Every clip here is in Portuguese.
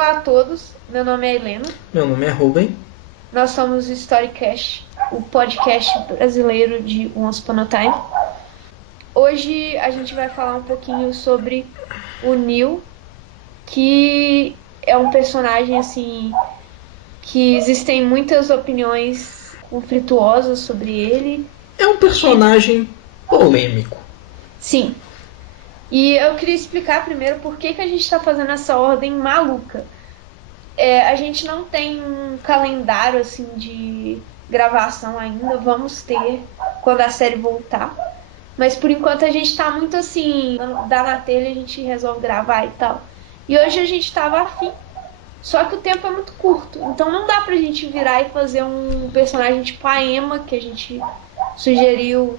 Olá a todos, meu nome é Helena. Meu nome é Ruben. Nós somos o Storycast, o podcast brasileiro de Once Upon a Time. Hoje a gente vai falar um pouquinho sobre o Neil, que é um personagem assim que existem muitas opiniões conflituosas sobre ele. É um personagem polêmico. Sim. E eu queria explicar primeiro por que a gente está fazendo essa ordem maluca. A gente não tem um calendário assim de gravação ainda, vamos ter quando a série voltar. Mas por enquanto a gente tá muito assim, dá na telha, a gente resolve gravar e tal. E hoje a gente tava afim, só que o tempo é muito curto. Então não dá pra gente virar e fazer um personagem tipo a Emma, que a gente sugeriu,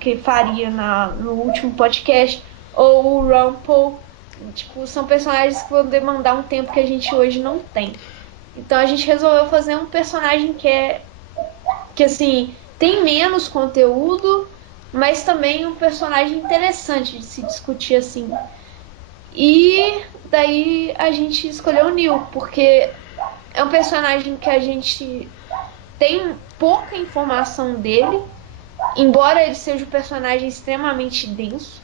que faria no último podcast, ou o Rumpel. Tipo, são personagens que vão demandar um tempo que a gente hoje não tem. Então a gente resolveu fazer um personagem que assim, tem menos conteúdo, mas também um personagem interessante de se discutir assim. E daí a gente escolheu o Neil, porque é um personagem que a gente tem pouca informação dele, embora ele seja um personagem extremamente denso.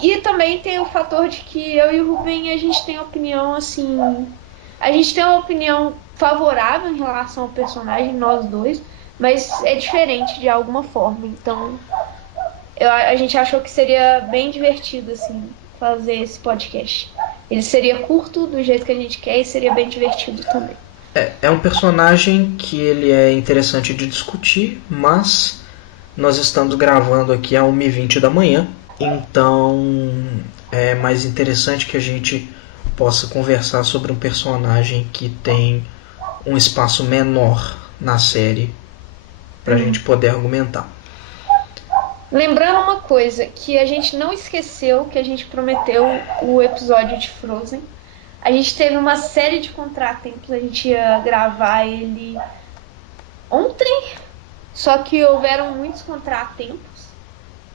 E também tem o fator de que eu e o Ruben, a gente tem opinião assim... A gente tem uma opinião favorável em relação ao personagem, nós dois, mas é diferente de alguma forma. Então, a gente achou que seria bem divertido, assim, fazer esse podcast. Ele seria curto do jeito que a gente quer e seria bem divertido também. É um personagem que ele é interessante de discutir, mas nós estamos gravando aqui às 1h20 da manhã, então é mais interessante que a gente possa conversar sobre um personagem que tem um espaço menor na série para a gente poder argumentar. Lembrando uma coisa, que a gente não esqueceu, que a gente prometeu o episódio de Frozen. A gente teve uma série de contratempos, a gente ia gravar ele ontem, só que houveram muitos contratempos.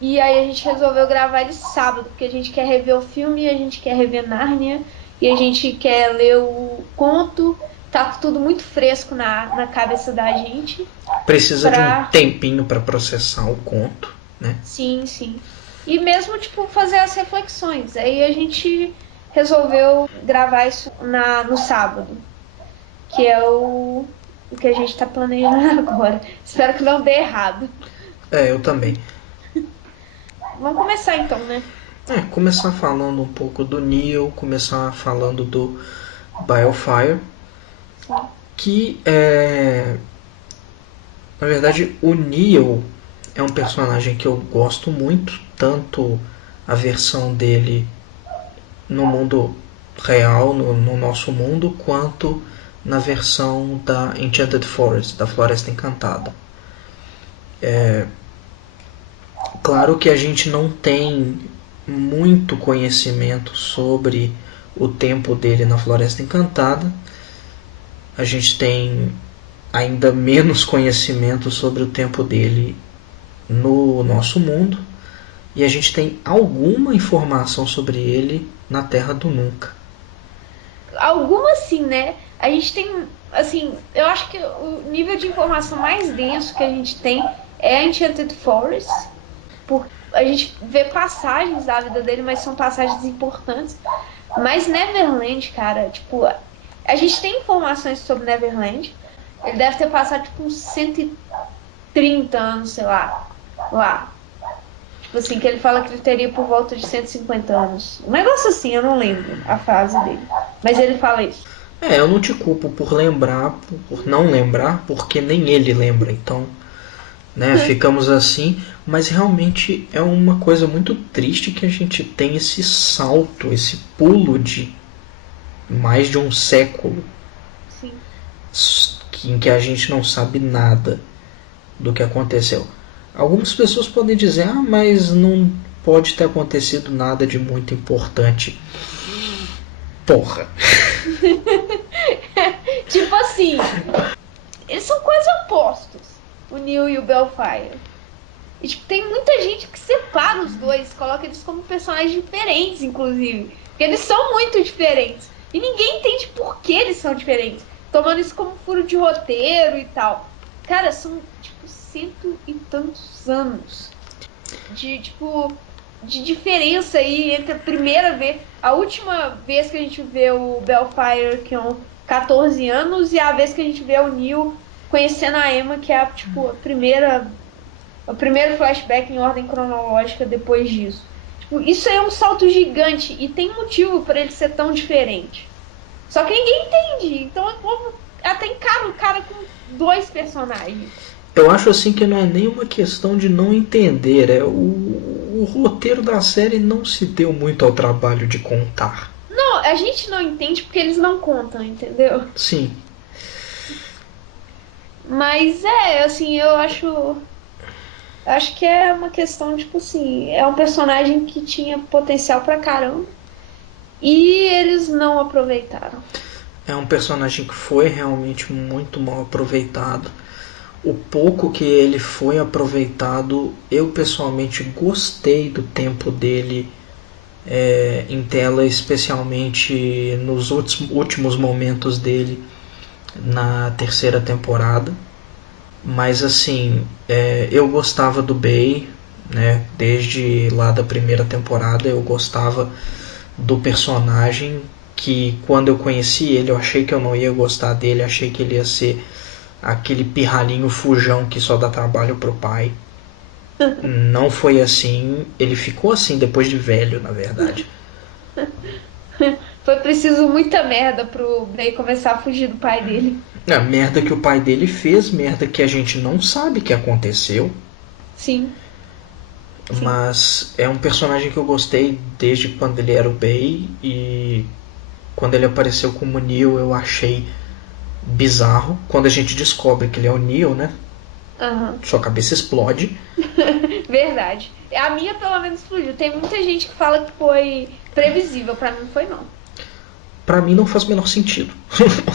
E aí a gente resolveu gravar ele sábado, porque a gente quer rever o filme, a gente quer rever Nárnia, e a gente quer ler o conto. Tá tudo muito fresco na cabeça da gente. Precisa de um tempinho para processar o conto, né? Sim, sim. E mesmo, tipo, fazer as reflexões. Aí a gente resolveu gravar isso no sábado, que é o que a gente tá planejando agora. Espero que não dê errado. Eu também. Vamos começar então, né? Começar falando um pouco do Neil, começar falando do Baelfire, que na verdade o Neil é um personagem que eu gosto muito, tanto a versão dele no mundo real, no nosso mundo, quanto na versão da Enchanted Forest, da Floresta Encantada. Claro que a gente não tem muito conhecimento sobre o tempo dele na Floresta Encantada. A gente tem ainda menos conhecimento sobre o tempo dele no nosso mundo. E a gente tem alguma informação sobre ele na Terra do Nunca. Alguma sim, né? A gente tem, assim, eu acho que o nível de informação mais denso que a gente tem é a Enchanted Forest. Porque a gente vê passagens da vida dele, mas são passagens importantes. Mas Neverland, cara, tipo, a gente tem informações sobre Neverland. Ele deve ter passado tipo uns 130 anos, sei lá. Tipo assim, que ele fala que ele teria por volta de 150 anos. Um negócio assim, eu não lembro a frase dele. Mas ele fala isso. Eu não te culpo por lembrar, por não lembrar, porque nem ele lembra. Então, né, ficamos assim. Mas realmente é uma coisa muito triste que a gente tem esse salto, esse pulo de mais de um século. Sim. Em que a gente não sabe nada do que aconteceu. Algumas pessoas podem dizer, mas não pode ter acontecido nada de muito importante. Porra. Tipo assim, eles são quase opostos, o Neil e o Baelfire. E tipo, tem muita gente que separa os dois, coloca eles como personagens diferentes, inclusive. Porque eles são muito diferentes. E ninguém entende por porque eles são diferentes. Tomando isso como furo de roteiro e tal. Cara, são, tipo, 100 e tantos anos de diferença aí entre a primeira vez, a última vez que a gente vê o Belfire, que é 14 anos, e a vez que a gente vê o Neil conhecendo a Emma, que é tipo, o primeiro flashback em ordem cronológica depois disso. Tipo, isso é um salto gigante e tem motivo para ele ser tão diferente. Só que ninguém entende. Então o povo até encara o cara com dois personagens. Eu acho assim que não é nem uma questão de não entender. O roteiro da série não se deu muito ao trabalho de contar. Não, a gente não entende porque eles não contam, entendeu? Sim. Mas assim, eu acho que é uma questão, tipo assim, é um personagem que tinha potencial pra caramba e eles não aproveitaram. É um personagem que foi realmente muito mal aproveitado. O pouco que ele foi aproveitado, eu pessoalmente gostei do tempo dele em tela, especialmente nos últimos momentos dele na terceira temporada. Mas assim, eu gostava do Bay, né? Desde lá da primeira temporada eu gostava do personagem, que quando eu conheci ele eu achei que eu não ia gostar dele, achei que ele ia ser aquele pirralhinho fujão que só dá trabalho pro pai. Não foi assim, ele ficou assim depois de velho, na verdade. Foi preciso muita merda pro Bray começar a fugir do pai dele. A merda que o pai dele fez, merda que a gente não sabe que aconteceu. Sim. Mas é um personagem que eu gostei desde quando ele era o Bay, e quando ele apareceu como Neil eu achei bizarro. Quando a gente descobre que ele é o Neil, né? Uhum. Sua cabeça explode. Verdade. A minha pelo menos explodiu. Tem muita gente que fala que foi previsível, pra mim não foi não. Pra mim não faz o menor sentido,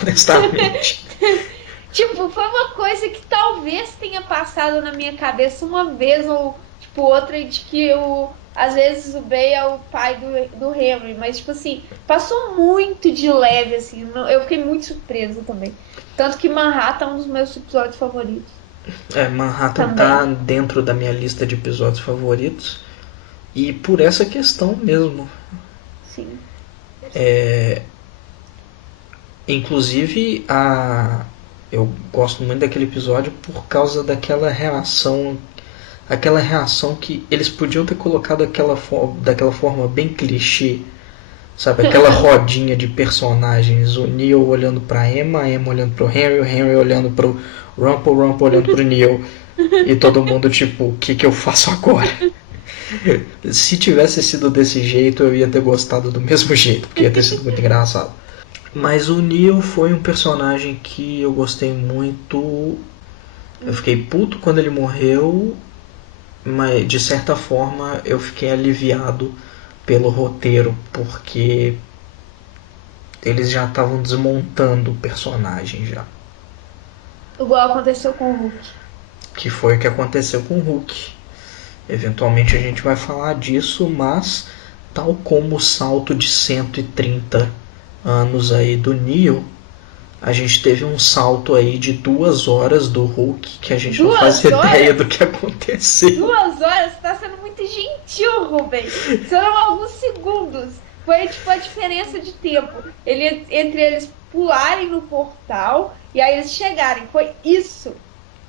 honestamente. Tipo, foi uma coisa que talvez tenha passado na minha cabeça uma vez ou tipo outra, de que às vezes o Bay é o pai do Henry, mas tipo assim, passou muito de leve assim, eu fiquei muito surpresa também. Tanto que Manhattan é um dos meus episódios favoritos. Manhattan também. tá dentro da minha lista de episódios favoritos, e por essa questão mesmo. Sim. Inclusive, eu gosto muito daquele episódio por causa daquela reação que eles podiam ter colocado daquela forma bem clichê, sabe? Aquela rodinha de personagens, o Neil olhando pra Emma, a Emma olhando pro Henry, o Henry olhando pro Rumple, o Rumple olhando pro Neil, e todo mundo tipo, o que eu faço agora? Se tivesse sido desse jeito, eu ia ter gostado do mesmo jeito, porque ia ter sido muito engraçado. Mas o Neil foi um personagem que eu gostei muito. Eu fiquei puto quando ele morreu, mas de certa forma eu fiquei aliviado pelo roteiro, porque eles já estavam desmontando o personagem já. Igual aconteceu com o Hulk. Que foi o que aconteceu com o Hulk. Eventualmente a gente vai falar disso, mas tal como o salto de 130 anos aí do Neil, a gente teve um salto aí de 2 horas do Hulk, que a gente não faz ideia do que aconteceu. 2 horas? Você tá sendo muito gentil, Rubens. Foram alguns segundos. Foi tipo a diferença de tempo entre eles pularem no portal e aí eles chegarem. Foi isso.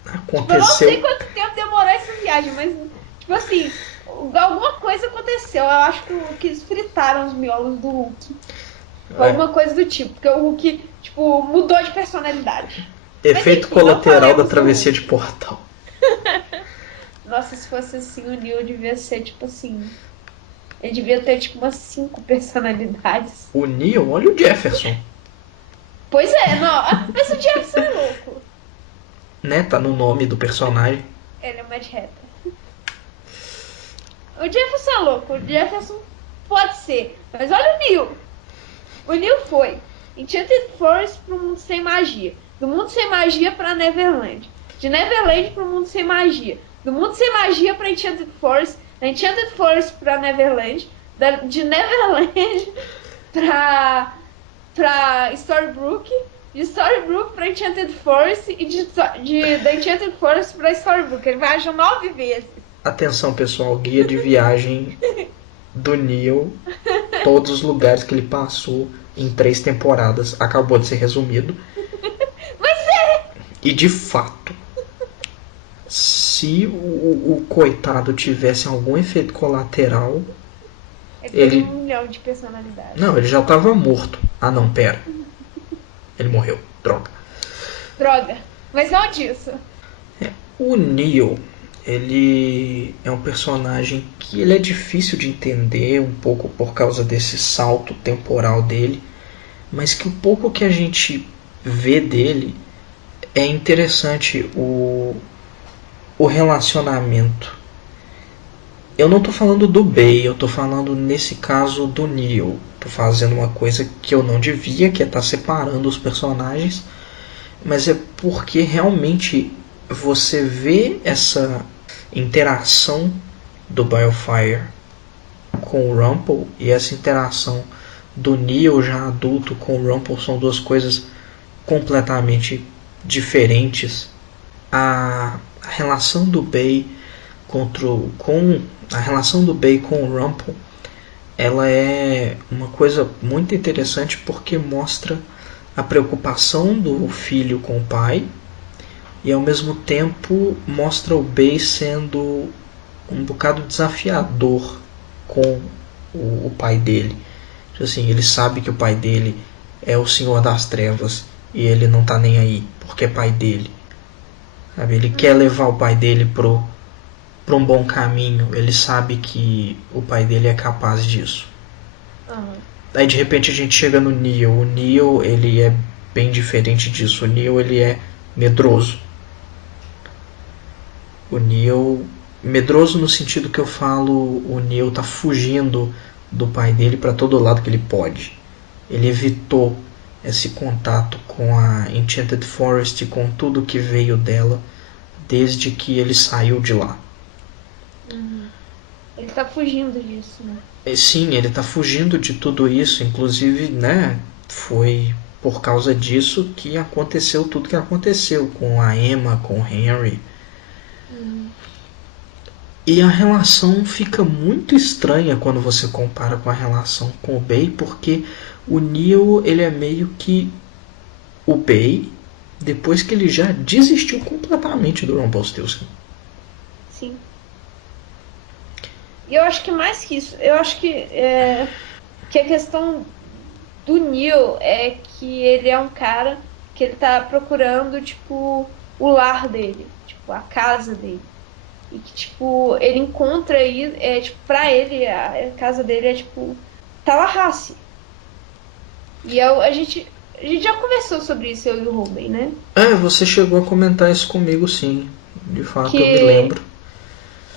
Aconteceu. Tipo, eu não sei quanto tempo demorou essa viagem, mas tipo assim, alguma coisa aconteceu. Eu acho que eles fritaram os miolos do Hulk. Alguma coisa do tipo, porque o Hulk, tipo, mudou de personalidade. Efeito colateral da travessia de portal. Nossa, se fosse assim, o Neil devia ser, tipo assim... Ele devia ter, tipo, umas 5 personalidades. O Neil? Olha o Jefferson. Pois é, não. Mas o Jefferson é louco. Né? Tá no nome do personagem. Ele é mais reta. O Jefferson é louco. O Jefferson pode ser. Mas olha o Neil. O Neil foi Enchanted Forest pro mundo sem magia. Do mundo sem magia pra Neverland. De Neverland pro mundo sem magia. Do mundo sem magia pra Enchanted Forest. Da Enchanted Forest pra Neverland. De Neverland pra Storybrooke. de Storybrooke pra Enchanted Forest e da Enchanted Forest pra Storybrooke. Ele viaja 9 vezes. Atenção, pessoal, guia de viagem do Neil, todos os lugares que ele passou em 3 temporadas, acabou de ser resumido. Mas é! E de fato, se o coitado tivesse algum efeito colateral, ele tem 1 milhão de personalidades. Não, ele já estava morto. Ah não, pera. Ele morreu. Droga. Mas não disso. O Neil, ele é um personagem que ele é difícil de entender um pouco por causa desse salto temporal dele, mas que o pouco que a gente vê dele é interessante o relacionamento. Eu não tô falando do Bay, eu tô falando nesse caso do Neil. Tô fazendo uma coisa que eu não devia, que é estar separando os personagens, mas é porque realmente você vê essa interação do Biofire com o Rumple e essa interação do Neil já adulto com o Rumple são duas coisas completamente diferentes. A relação do Bay a relação do Bay com o Rumple, ela é uma coisa muito interessante porque mostra a preocupação do filho com o pai e ao mesmo tempo mostra o Bay sendo um bocado desafiador com o pai dele. Assim, ele sabe que o pai dele é o Senhor das Trevas e ele não tá nem aí porque é pai dele. Sabe? Ele quer levar o pai dele para um bom caminho. Ele sabe que o pai dele é capaz disso. Aí de repente a gente chega no Neil. O Neil, ele é bem diferente disso. O Neil, ele é medroso. O Neil, medroso no sentido que eu falo, o Neil tá fugindo do pai dele para todo lado que ele pode. Ele evitou esse contato com a Enchanted Forest, com tudo que veio dela desde que ele saiu de lá. Ele tá fugindo disso, né? Sim, ele tá fugindo de tudo isso, inclusive, né, foi por causa disso que aconteceu tudo que aconteceu com a Emma, com o Henry. E a relação fica muito estranha quando você compara com a relação com o Bay, porque o Neil, ele é meio que o Bay depois que ele já desistiu completamente do Rumpelstiltskin. Sim. E eu acho que mais que isso, eu acho que a questão do Neil é que ele é um cara que ele tá procurando, tipo, o lar dele, tipo, a casa dele. E que, tipo, ele encontra aí, tipo, pra ele, a casa dele é, tipo, Tallahassee. E a gente já conversou sobre isso, eu e o Ruben, né? Você chegou a comentar isso comigo, sim. De fato, que eu me lembro.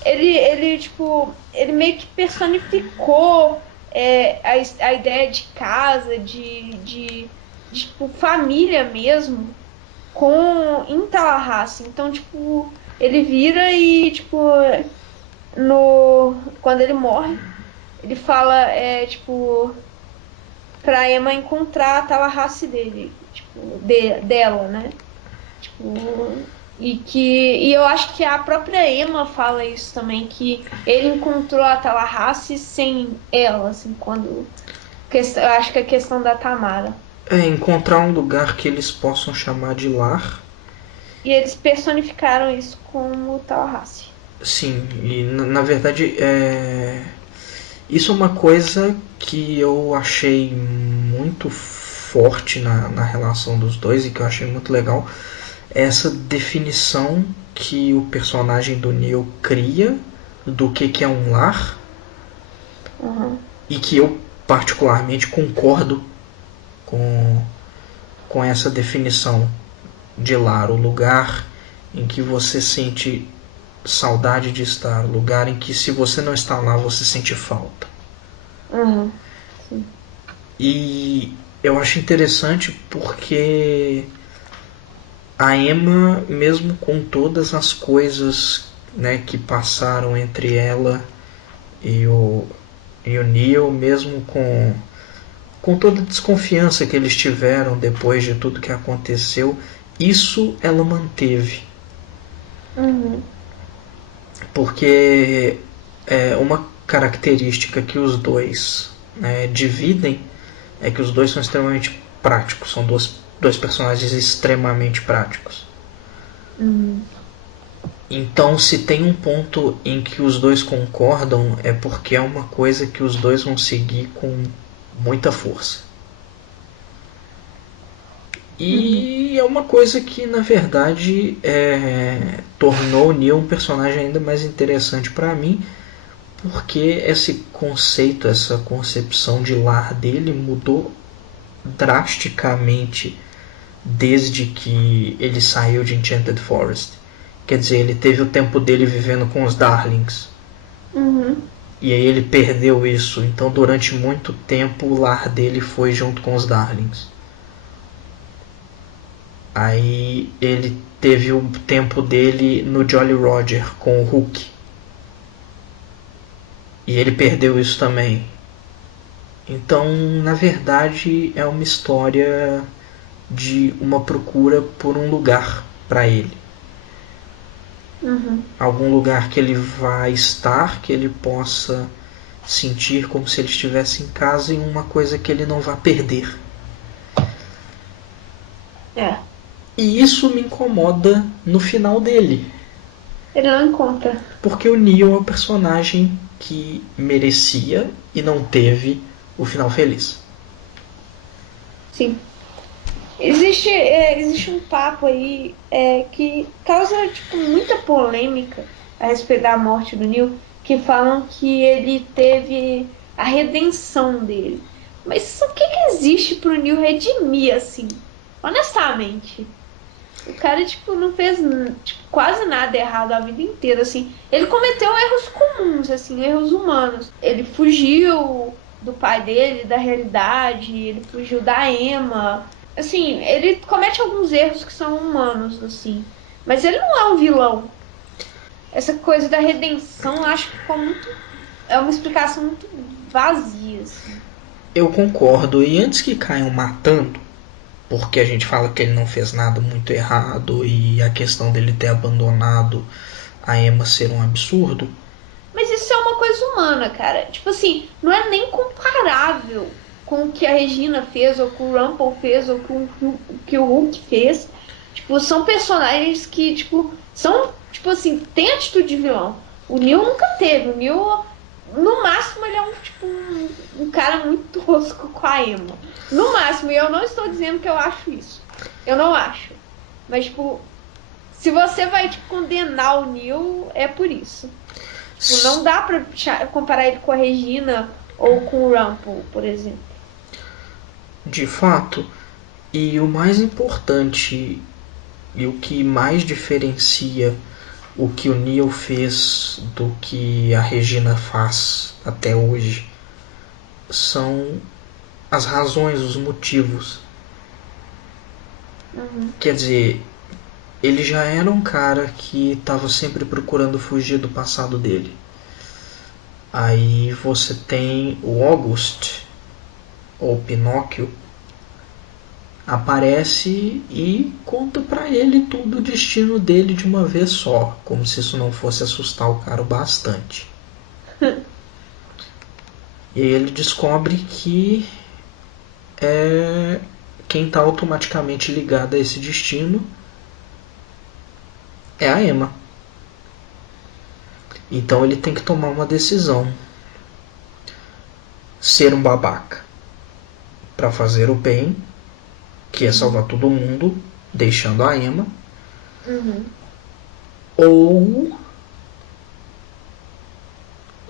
Ele, tipo, ele meio que personificou a ideia de casa, de tipo, família mesmo, em Tallahassee. Então, tipo, ele vira e, tipo, quando ele morre, ele fala, tipo, pra Emma encontrar a Tallahassee dele, tipo, dela, né? Tipo, e eu acho que a própria Emma fala isso também, que ele encontrou a Tallahassee sem ela, assim, eu acho que é a questão da Tamara. Encontrar um lugar que eles possam chamar de lar. E eles personificaram isso como Tallahassee. Sim, e na verdade isso é uma coisa que eu achei muito forte na relação dos dois e que eu achei muito legal. É essa definição que o personagem do Neil cria do que é um lar. E que eu particularmente concordo com essa definição de lar, o lugar em que você sente saudade de estar, o lugar em que se você não está lá você sente falta. Sim. E eu acho interessante porque a Emma, mesmo com todas as coisas, né, que passaram entre ela e o Neil, mesmo com com toda a desconfiança que eles tiveram depois de tudo que aconteceu, isso ela manteve. Porque uma característica que os dois dividem é que os dois são extremamente práticos, são dois personagens extremamente práticos. Então, se tem um ponto em que os dois concordam, é porque é uma coisa que os dois vão seguir com muita força. E é uma coisa que, na verdade, tornou o Neo um personagem ainda mais interessante para mim, porque esse conceito, essa concepção de lar dele mudou drasticamente desde que ele saiu de Enchanted Forest. Quer dizer, ele teve o tempo dele vivendo com os Darlings. E aí ele perdeu isso. Então, durante muito tempo, o lar dele foi junto com os Darlings. Aí ele teve o tempo dele no Jolly Roger com o Hulk. E ele perdeu isso também. Então, na verdade, é uma história de uma procura por um lugar para ele. Algum lugar que ele vai estar, que ele possa sentir como se ele estivesse em casa, e uma coisa que ele não vai perder. E isso me incomoda no final dele. Ele não encontra. Porque o Neo é o personagem que merecia e não teve o final feliz. Sim. Existe um papo aí que causa muita polêmica a respeito da morte do Neo, que falam que ele teve a redenção dele. Mas o que existe pro Neo redimir, assim? Honestamente. O cara, não fez quase nada errado a vida inteira, assim. Ele cometeu erros comuns, assim, erros humanos. Ele fugiu do pai dele, da realidade, ele fugiu da Emma. Assim, ele comete alguns erros que são humanos, assim. Mas ele não é um vilão. Essa coisa da redenção, eu acho que ficou muito... É uma explicação muito vazia, assim. Eu concordo. E antes que caiam matando, porque a gente fala que ele não fez nada muito errado e a questão dele ter abandonado a Emma ser um absurdo. Mas isso é uma coisa humana, cara. Tipo assim, não é nem comparável com o que a Regina fez, ou que o Rumple fez, ou com o que o Hulk fez. Tipo, são personagens que, são, assim, tem atitude de vilão. O Neo nunca teve. O Neo, no máximo, ele é um cara muito tosco com a Emma. No máximo, e eu não estou dizendo que eu acho isso. Eu não acho. Mas, se você vai condenar o Neo, é por isso. Não dá pra comparar ele com a Regina ou com o Rumple, por exemplo. De fato. E o mais importante e o que mais diferencia o que o Neo fez do que a Regina faz até hoje são as razões, os motivos. Quer dizer, ele já era um cara que estava sempre procurando fugir do passado dele. Aí você tem o August, ou Pinóquio, aparece e conta pra ele tudo o destino dele de uma vez só, como se isso não fosse assustar o cara bastante. E ele descobre que quem está automaticamente ligado a esse destino é a Emma. Então ele tem que tomar uma decisão: ser um babaca para fazer o bem, que é salvar todo mundo, deixando a Emma, ou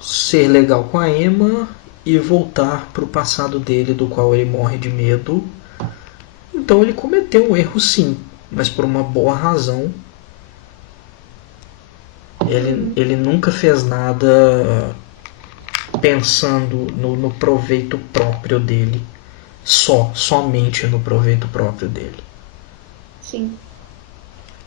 ser legal com a Emma e voltar pro passado dele, do qual ele morre de medo. Então ele cometeu um erro, sim, mas por uma boa razão. Ele nunca fez nada pensando no proveito próprio dele. Somente no proveito próprio dele. Sim.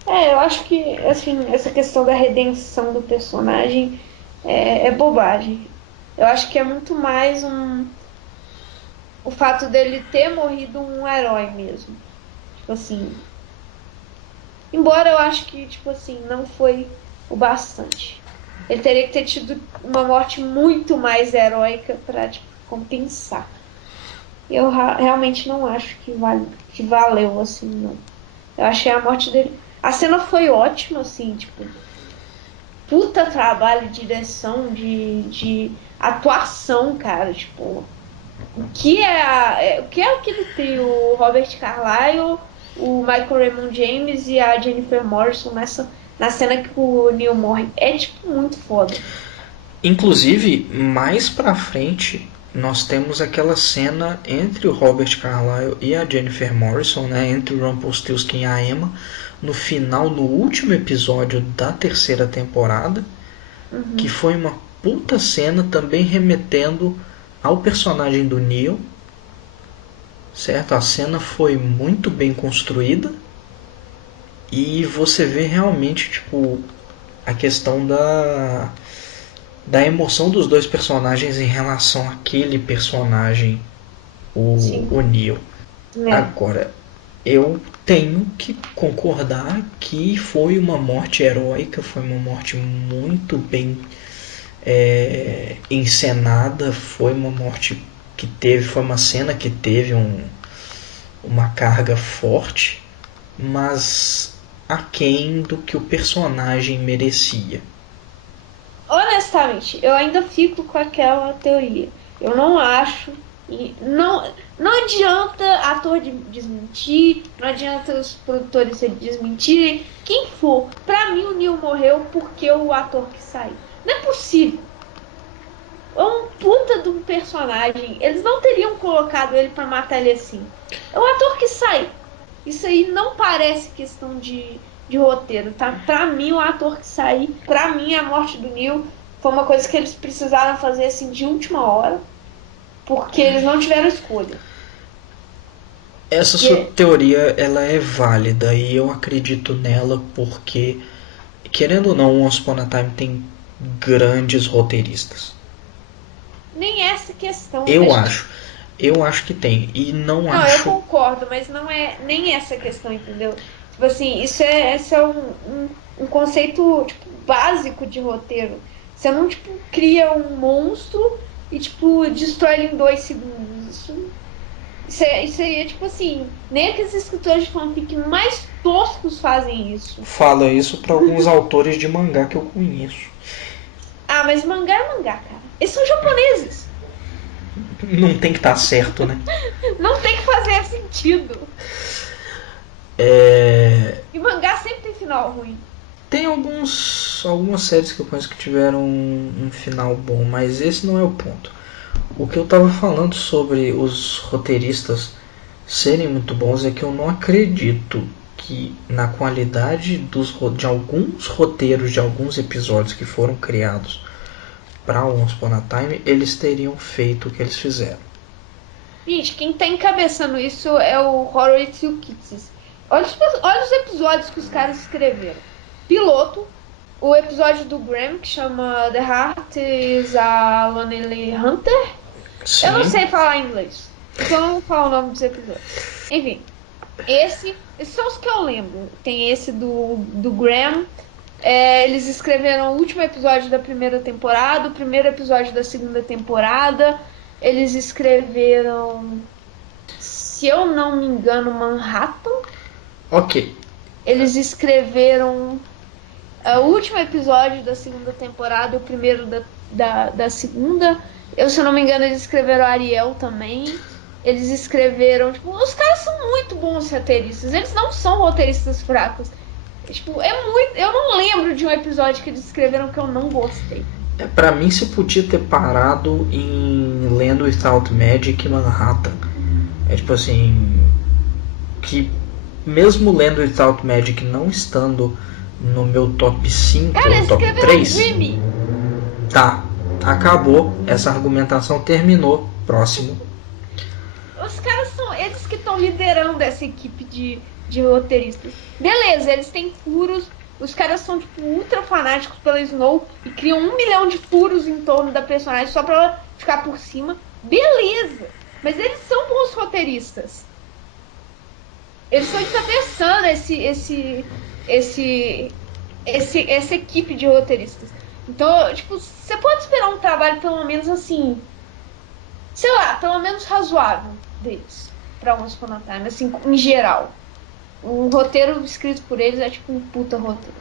Eu acho que, assim, essa questão da redenção do personagem é bobagem. Eu acho que é muito mais o fato dele ter morrido um herói mesmo. Tipo assim. Embora eu acho que, tipo assim, não foi o bastante. Ele teria que ter tido uma morte muito mais heróica pra, tipo, compensar. Eu realmente não acho que valeu, assim, não. Eu achei a morte dele. A cena foi ótima, assim, tipo, puta trabalho de direção, de atuação, cara. Tipo, o que é aquele trio? O Robert Carlyle, o Michael Raymond James e a Jennifer Morrison na cena que o Neil morre. É, tipo, muito foda. Inclusive, mais pra frente, nós temos aquela cena entre o Robert Carlyle e a Jennifer Morrison, né, entre o Rumpelstiltskin e a Emma, no final, no último episódio da terceira temporada, que Uhum. foi uma puta cena também remetendo ao personagem do Neil, certo? A cena foi muito bem construída e você vê realmente, tipo, a questão da emoção dos dois personagens em relação àquele personagem, Sim. o Neo. É. Agora, eu tenho que concordar que foi uma morte heróica, foi uma morte muito bem encenada, foi uma morte que teve, foi uma cena que teve uma carga forte, mas aquém do que o personagem merecia. Honestamente, eu ainda fico com aquela teoria. Eu não acho. E não adianta ator desmentir, não adianta os produtores desmentirem. Quem for, pra mim o Neil morreu porque o ator que saiu. Não é possível. É um puta de um personagem. Eles não teriam colocado ele pra matar ele assim. É o ator que sai. Isso aí não parece questão de roteiro, tá? Pra mim, o ator que sai, pra mim, a morte do Neil foi uma coisa que eles precisaram fazer assim de última hora, porque eles não tiveram escolha. Essa sua E teoria ela é válida e eu acredito nela porque, querendo ou não, Once Upon a Time tem grandes roteiristas. nem essa questão. Eu acho. Eu acho que tem. E não Não, eu acho. concordo, mas não é nem essa questão, entendeu? Tipo assim, isso é um conceito, tipo, básico de roteiro. Você não, tipo, cria um monstro e, tipo, destrói ele em 2 segundos. Isso aí é, tipo assim, nem aqueles escritores de fanfic mais toscos fazem isso. Fala isso para alguns autores de mangá que eu conheço. Ah, mas mangá é mangá, cara. Eles são japoneses. Não tem que estar certo, né? Não tem que fazer sentido. É... E mangá sempre tem final ruim. Tem algumas séries que eu conheço que tiveram um final bom, mas esse não é o ponto. O que eu estava falando sobre os roteiristas serem muito bons é que eu não acredito que na qualidade de alguns roteiros de alguns episódios que foram criados para Once Upon a Time eles teriam feito o que eles fizeram. Gente, quem tá encabeçando isso é o Horowitz Kitsis. Olha os episódios que os caras escreveram. Piloto, o episódio do Graham, que chama The Heart is a Lonely Hunter. Eu não Sim. sei falar inglês, então eu não vou falar o nome dos episódios. Enfim, esses são os que eu lembro. Tem esse do Graham. É, eles escreveram o último episódio da primeira temporada, o primeiro episódio da segunda temporada. Eles escreveram, se eu não me engano, Manhattan. Ok. Eles escreveram o último episódio da segunda temporada, o primeiro da segunda. Eu, se eu não me engano, eles escreveram Ariel também. Eles escreveram, tipo, os caras são muito bons roteiristas. Eles não são roteiristas fracos. Tipo, é muito. Eu não lembro de um episódio que eles escreveram que eu não gostei. Pra mim se podia ter parado em Land Without Magic e Manhattan. É tipo assim. Que mesmo Land Without Magic não estando no meu top 5 Cara, ou eles top escreveram 3, Dreamy. tá, acabou, essa argumentação terminou, próximo. Os caras são eles que estão liderando essa equipe de roteiristas. Beleza, eles têm furos. Os caras são, tipo, ultra fanáticos pela Snow e criam 1 milhão de furos em torno da personagem só pra ela ficar por cima. Beleza! Mas eles são bons roteiristas. Eles estão encabeçando essa equipe de roteiristas. Então, tipo, você pode esperar um trabalho pelo menos assim, sei lá, pelo menos razoável deles pra Once Upon a Time, assim, em geral. Um roteiro escrito por eles é tipo um puta roteiro.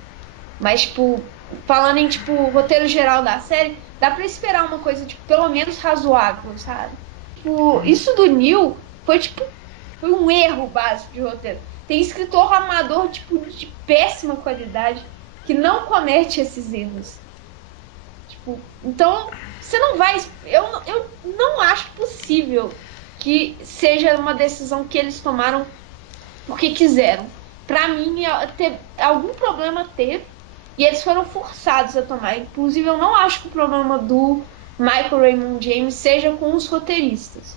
Mas, tipo, falando em, tipo, roteiro geral da série, dá pra esperar uma coisa, tipo, pelo menos razoável, sabe? Tipo, isso do Neil foi, tipo, foi um erro básico de roteiro. Tem escritor amador, tipo, de péssima qualidade, que não comete esses erros. Tipo, então, você não vai. Eu não acho possível que seja uma decisão que eles tomaram porque quiseram. Pra mim, algum problema teve e eles foram forçados a tomar. Inclusive, eu não acho que o problema do Michael Raymond James seja com os roteiristas.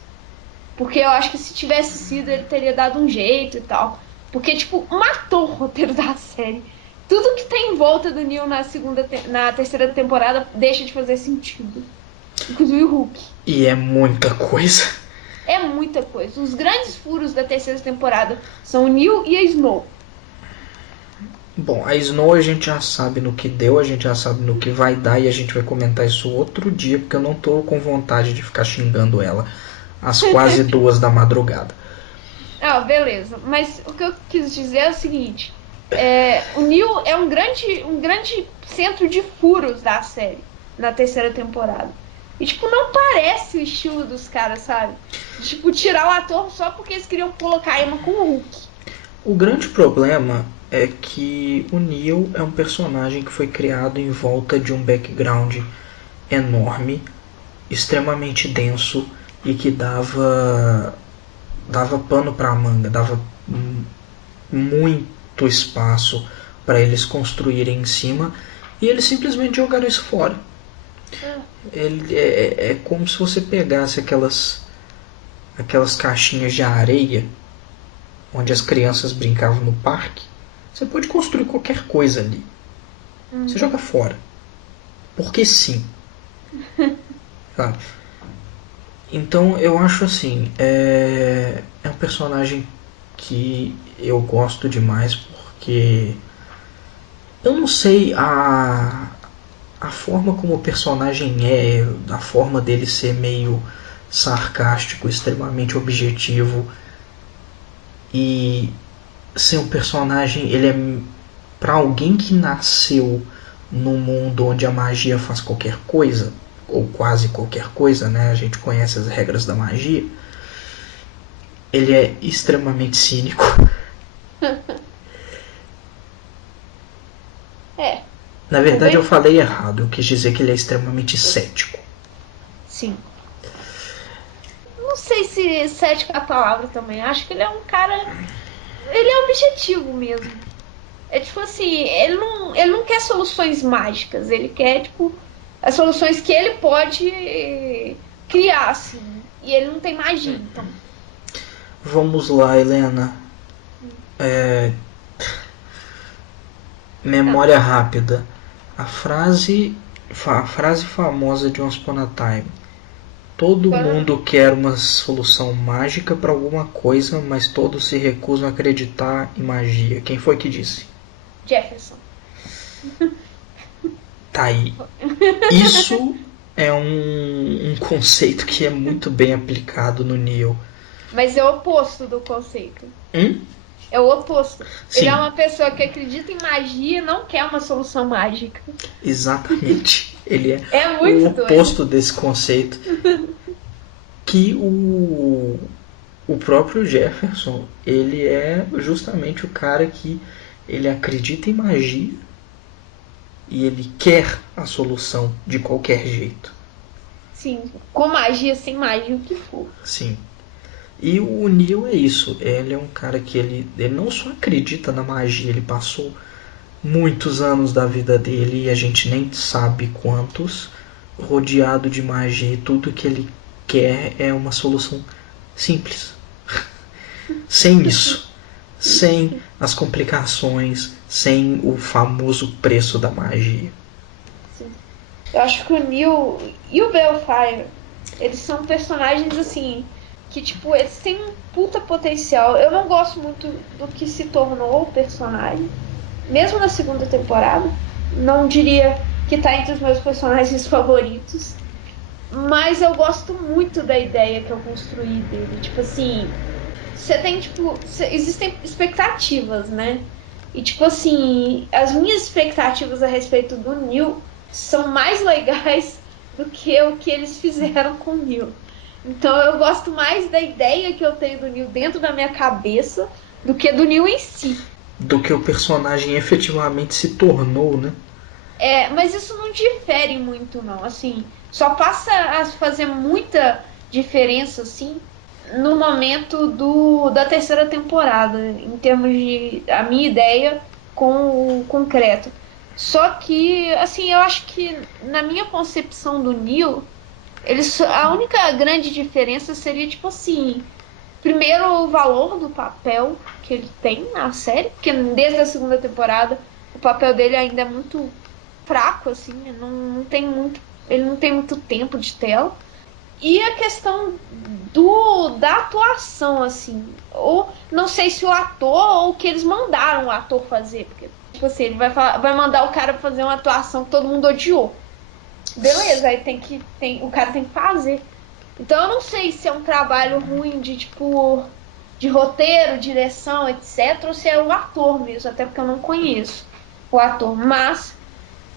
Porque eu acho que se tivesse sido, ele teria dado um jeito e tal. Porque, tipo, matou o roteiro da série. Tudo que tem em volta do Neil na terceira temporada deixa de fazer sentido. Inclusive o Hulk. E é muita coisa. É muita coisa. Os grandes furos da terceira temporada são o Neil e a Snow. Bom, a Snow a gente já sabe no que deu, a gente já sabe no que vai dar e a gente vai comentar isso outro dia, porque eu não tô com vontade de ficar xingando ela às quase 2 da madrugada. Ah, beleza. Mas o que eu quis dizer é o seguinte: o Neil é um grande centro de furos da série na terceira temporada. E, tipo, não parece o estilo dos caras, sabe? De, tipo, tirar o ator só porque eles queriam colocar Emma com o Hulk. O grande problema é que o Neil é um personagem que foi criado em volta de um background enorme, extremamente denso e que dava pano para a manga, dava muito espaço para eles construírem em cima e eles simplesmente jogaram isso fora. É como se você pegasse aquelas caixinhas de areia onde as crianças brincavam no parque. Você pode construir qualquer coisa ali. Você joga fora. Porque sim. Sabe? Então eu acho assim, é um personagem que eu gosto demais porque eu não sei a forma como o personagem é, a forma dele ser meio sarcástico, extremamente objetivo e ser um personagem, ele é para alguém que nasceu num mundo onde a magia faz qualquer coisa, ou quase qualquer coisa, né? A gente conhece as regras da magia. Ele é extremamente cínico. Na verdade, eu falei errado. Eu quis dizer que ele é extremamente cético. Sim. Não sei se cético é a palavra também. Acho que ele é um cara. Ele é objetivo mesmo. É tipo assim, ele não quer soluções mágicas. Ele quer, tipo, as soluções que ele pode criar, assim. E ele não tem magia, então. Vamos lá, Helena. Memória rápida. A frase famosa de Once Upon a Time. Todo mundo quer uma solução mágica para alguma coisa, mas todos se recusam a acreditar em magia. Quem foi que disse? Jefferson. Tá aí. Isso é um conceito que é muito bem aplicado no Neo. Mas é o oposto do conceito. É o oposto. Sim. Ele é uma pessoa que acredita em magia e não quer uma solução mágica. Exatamente. Ele é muito o oposto desse conceito. Que o próprio Jefferson, ele é justamente o cara que ele acredita em magia e ele quer a solução de qualquer jeito. Sim, com magia, sem magia, o que for. Sim. E o Neo é isso. Ele é um cara que ele não só acredita na magia, ele passou muitos anos da vida dele e a gente nem sabe quantos, rodeado de magia, e tudo que ele quer é uma solução simples. Sem isso, sem as complicações, sem o famoso preço da magia. Sim. Eu acho que o Neil e o Balefire, eles são personagens assim que, tipo, eles têm um puta potencial. Eu não gosto muito do que se tornou o personagem, mesmo na segunda temporada. Não diria que tá entre os meus personagens favoritos, mas eu gosto muito da ideia que eu construí dele. Tipo assim, você tem, tipo, existem expectativas, né? E, tipo assim, as minhas expectativas a respeito do Neil são mais legais do que o que eles fizeram com o Neil. Então, eu gosto mais da ideia que eu tenho do Neil dentro da minha cabeça do que do Neil em si. Do que o personagem efetivamente se tornou, né? Mas isso não difere muito, não. Assim, só passa a fazer muita diferença, assim, no momento da terceira temporada, em termos de a minha ideia com o concreto. Só que, assim, eu acho que na minha concepção do Neil, a única grande diferença seria, tipo assim, primeiro o valor do papel que ele tem na série, porque desde a segunda temporada o papel dele ainda é muito fraco, assim, não tem muito, ele não tem muito tempo de tela. E a questão da atuação, assim. Ou não sei se o ator ou o que eles mandaram o ator fazer. Porque, tipo assim, ele vai mandar o cara fazer uma atuação que todo mundo odiou. Beleza, aí o cara tem que fazer. Então eu não sei se é um trabalho ruim de, tipo, de roteiro, direção, etc. Ou se é o ator mesmo, até porque eu não conheço o ator. Mas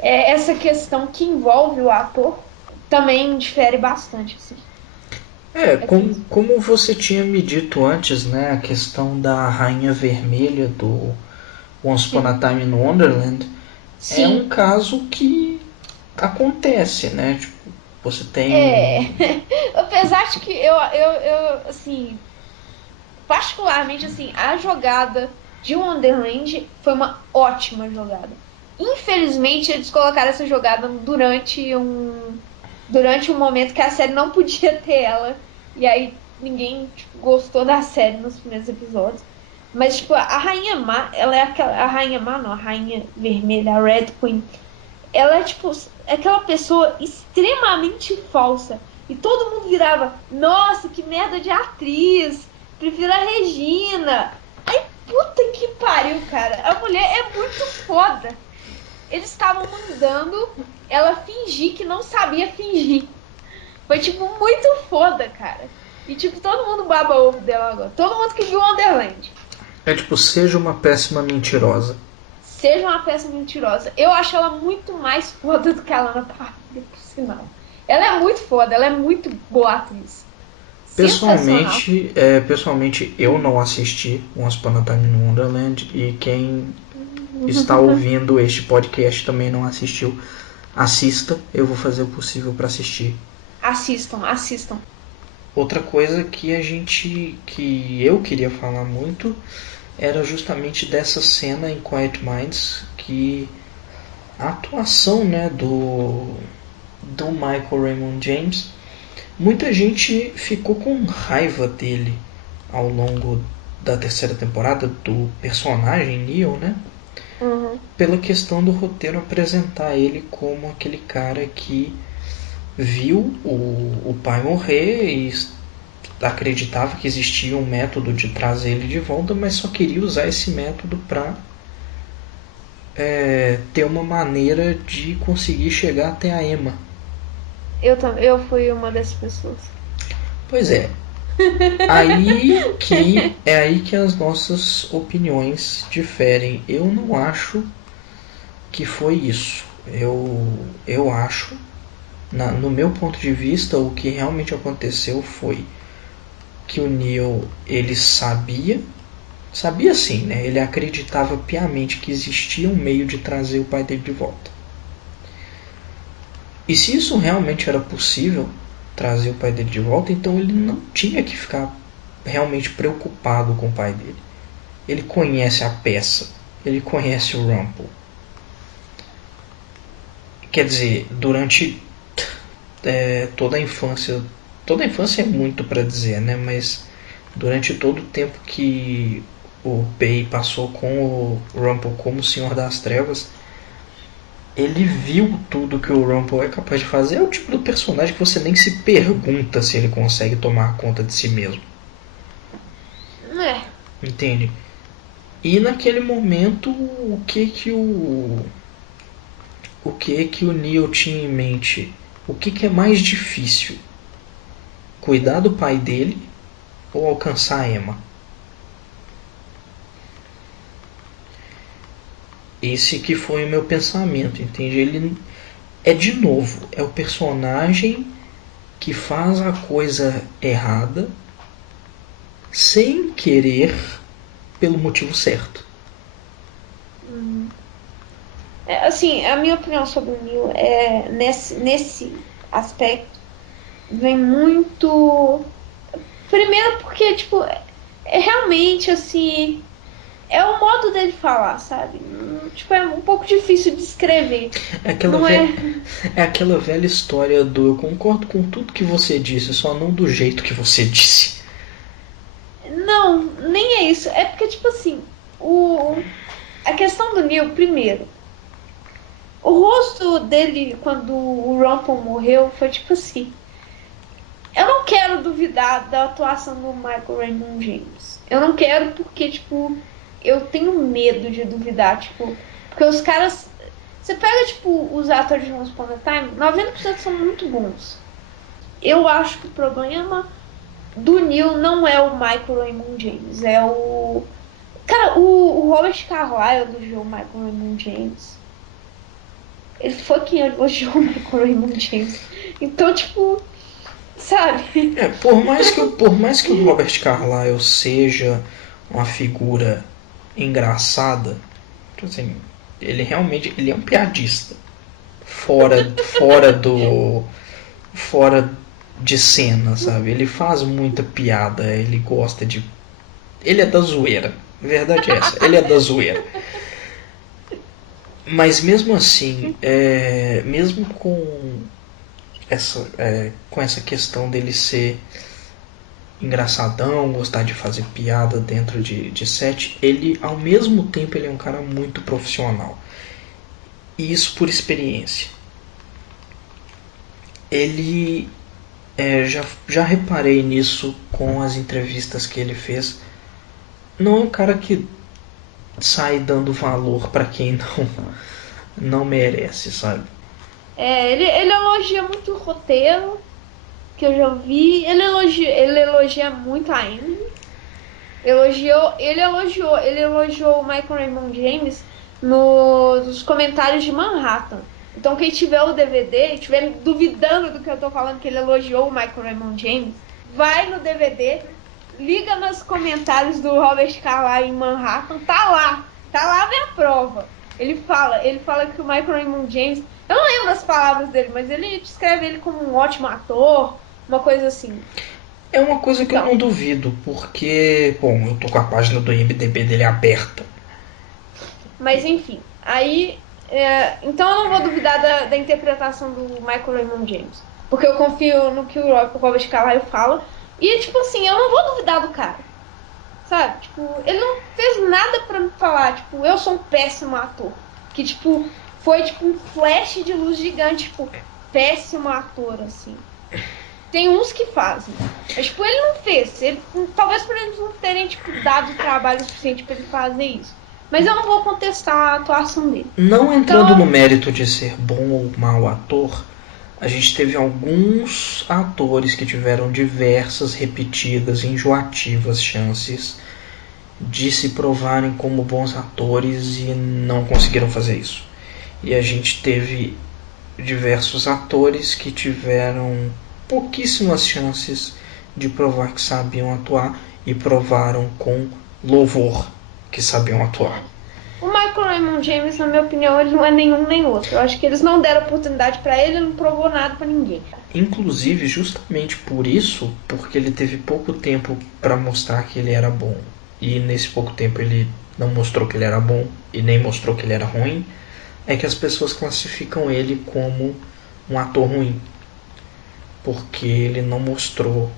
essa questão que envolve o ator também difere bastante, assim. Como você tinha me dito antes, né, a questão da Rainha Vermelha do Once Upon a Sim. Time in Wonderland é um Sim. caso que acontece, né? Tipo, você É. tem. Apesar de que assim, particularmente, assim, a jogada de Wonderland foi uma ótima jogada. Infelizmente, eles colocaram essa jogada durante um momento que a série não podia ter ela. E aí ninguém, tipo, gostou da série nos primeiros episódios. Mas, tipo, a Rainha Má, ela é aquela. A Rainha Má, não, a Rainha Vermelha, a Red Queen. Ela é, tipo, aquela pessoa extremamente falsa. E todo mundo virava, nossa, que merda de atriz! Prefiro a Regina. Aí, puta que pariu, cara. A mulher é muito foda. Eles estavam mandando ela fingir que não sabia fingir. Foi, tipo, muito foda, cara. E, tipo, todo mundo baba ovo dela agora. Todo mundo que viu Wonderland. É tipo, seja uma péssima mentirosa. Seja uma peça mentirosa. Eu acho ela muito mais foda do que a Lana Parker, por sinal. Ela é muito foda, ela é muito boa atriz. Sensacional. Pessoalmente eu não assisti Once Upon a Time in Wonderland e quem está ouvindo este podcast também não assistiu. Assista, eu vou fazer o possível para assistir. Assistam, assistam. Outra coisa que eu queria falar muito era justamente dessa cena em Quiet Minds, que a atuação, né, do Michael Raymond James, muita gente ficou com raiva dele ao longo da terceira temporada, do personagem Neo, né? Uhum. Pela questão do roteiro apresentar ele como aquele cara que viu o pai morrer e acreditava que existia um método de trazer ele de volta, mas só queria usar esse método para ter uma maneira de conseguir chegar até a Emma. Eu fui uma dessas pessoas. Pois é. É aí que as nossas opiniões diferem. Eu não acho que foi isso. Eu acho, no meu ponto de vista, o que realmente aconteceu foi que o Neo ele sabia sim, né? Ele acreditava piamente que existia um meio de trazer o pai dele de volta. E se isso realmente era possível, trazer o pai dele de volta, então ele não tinha que ficar realmente preocupado com o pai dele. Ele conhece a peça, ele conhece o Rumple. Quer dizer, durante toda a infância é muito para dizer, né? Mas durante todo o tempo que o Pei passou com o Rumple como Senhor das Trevas, ele viu tudo que o Rumpel é capaz de fazer. É o tipo do personagem que você nem se pergunta se ele consegue tomar conta de si mesmo. É. Entende? E naquele momento, o que o Neo tinha em mente? O que é mais difícil? Cuidar do pai dele ou alcançar a Emma? Esse que foi o meu pensamento, entende? Ele é, de novo, é o personagem que faz a coisa errada sem querer pelo motivo certo. Assim, a minha opinião sobre o Neo é nesse aspecto vem muito. Primeiro porque, tipo, é realmente assim. É o modo dele falar, sabe? Tipo, é um pouco difícil de escrever. É aquela, Não é. é aquela velha história do eu concordo com tudo que você disse, só não do jeito que você disse. Não, nem é isso. É porque, tipo assim, a questão do Neil, primeiro, o rosto dele quando o Rumpel morreu foi tipo assim. Eu não quero duvidar da atuação do Michael Raymond James. Eu não quero porque, tipo, eu tenho medo de duvidar, tipo, porque os caras. Você pega, tipo, os atores de Once Upon a Time, 90% são muito bons. Eu acho que o problema do Neil não é o Michael Raymond James, é o. Cara, o Robert Carlyle elogiou o Michael Raymond James. Ele foi quem elogiou o Michael Raymond James. Então, tipo, sabe? Por mais que o Robert Carlyle seja uma figura engraçada, tipo assim, ele realmente ele é um piadista. Fora de cena, sabe? Ele faz muita piada, ele gosta de. Ele é da zoeira. A verdade é essa, ele é da zoeira. Mas mesmo assim, mesmo com essa questão dele ser engraçadão, gostar de fazer piada dentro de set, ele ao mesmo tempo ele é um cara muito profissional. E isso por experiência. Ele já reparei nisso com as entrevistas que ele fez. Não é um cara que sai dando valor para quem não merece, sabe? Ele elogia muito o roteiro, que eu já vi. Ele elogia muito a Emily. Ele elogiou o Michael Raymond James nos comentários de Manhattan. Então, quem tiver o DVD e estiver duvidando do que eu tô falando, que ele elogiou o Michael Raymond James, vai no DVD, liga nos comentários do Robert Carlyle em Manhattan, tá lá a minha prova. Ele fala que o Michael Raymond James, eu não lembro as palavras dele, mas ele descreve ele como um ótimo ator, uma coisa assim. É uma coisa que eu Então, não duvido, porque, bom, eu tô com a página do IMDb dele aberta. mas enfim, aí. Então eu não vou duvidar da interpretação do Michael Raymond James. Porque eu confio no que o Robert Carlyle fala. E, tipo assim, eu não vou duvidar do cara. Sabe? Tipo, ele não fez nada pra me falar, tipo, eu sou um péssimo ator. Que, tipo, foi tipo um flash de luz gigante, tipo, péssimo ator, assim. Tem uns que fazem. Mas, tipo, ele não fez. Talvez por eles não terem, tipo, dado trabalho suficiente pra ele fazer isso. Mas eu não vou contestar a atuação dele. Não entrando no Então, mérito de ser bom ou mau ator, a gente teve alguns atores que tiveram diversas, repetidas, enjoativas chances de se provarem como bons atores e não conseguiram fazer isso. E a gente teve diversos atores que tiveram pouquíssimas chances de provar que sabiam atuar e provaram com louvor que sabiam atuar. o Michael Raymond James, na minha opinião, ele não é nenhum nem outro. Eu acho que eles não deram oportunidade pra ele, ele não provou nada pra ninguém. Inclusive, justamente por isso, porque ele teve pouco tempo para mostrar que ele era bom, e nesse pouco tempo ele não mostrou que ele era bom e nem mostrou que ele era ruim, é que as pessoas classificam ele como um ator ruim, porque ele não mostrou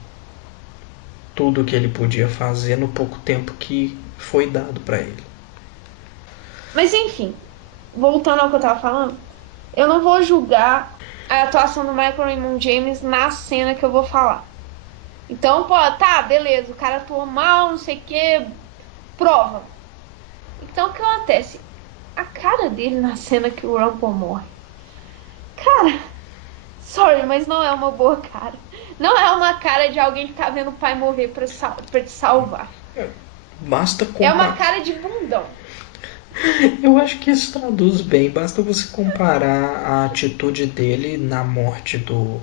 tudo o que ele podia fazer no pouco tempo que foi dado para ele. Mas enfim, voltando ao que eu tava falando. eu não vou julgar a atuação do Michael Raymond James na cena que eu vou falar. Então, pô, tá, beleza, o cara atuou mal, não sei o que, prova. Então, o que acontece? A cara dele na cena que o Rumple morre. Cara, sorry, mas não é uma boa cara. Não é uma cara de alguém que tá vendo o pai morrer pra te salvar. Basta É uma comparar. cara de bundão. Eu acho que isso traduz bem. Basta você comparar a atitude dele na morte do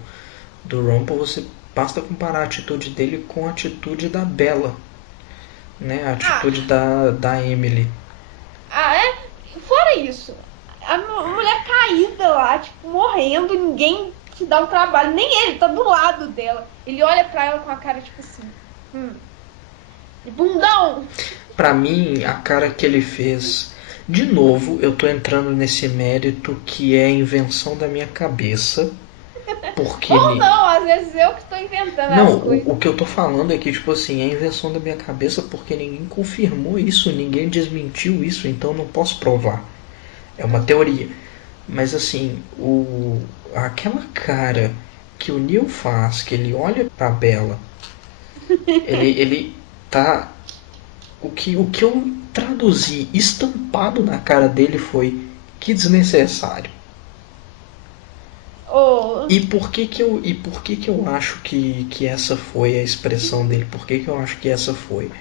Rumple. Basta comparar a atitude dele com a atitude da Bella, né? A Ah, atitude da Emily. é? Fora isso, a mulher caída lá, tipo, morrendo, ninguém se dá um trabalho, nem ele, tá do lado dela. Ele olha pra ela com a cara, tipo assim, de bundão. Pra mim, a cara que ele fez. De novo, eu tô entrando nesse mérito que é a invenção da minha cabeça. Porque. Ou não, às vezes eu que tô inventando Não, as coisas. o que eu tô falando é que, tipo assim, é a invenção da minha cabeça porque ninguém confirmou isso, ninguém desmentiu isso, então eu não posso provar. É uma teoria. Mas assim, aquela cara que o Neil faz, que ele olha pra Bella, ele tá. O que eu traduzi estampado na cara dele foi que desnecessário. Ou, E por que que eu acho que essa foi a expressão dele? Por que eu acho que essa foi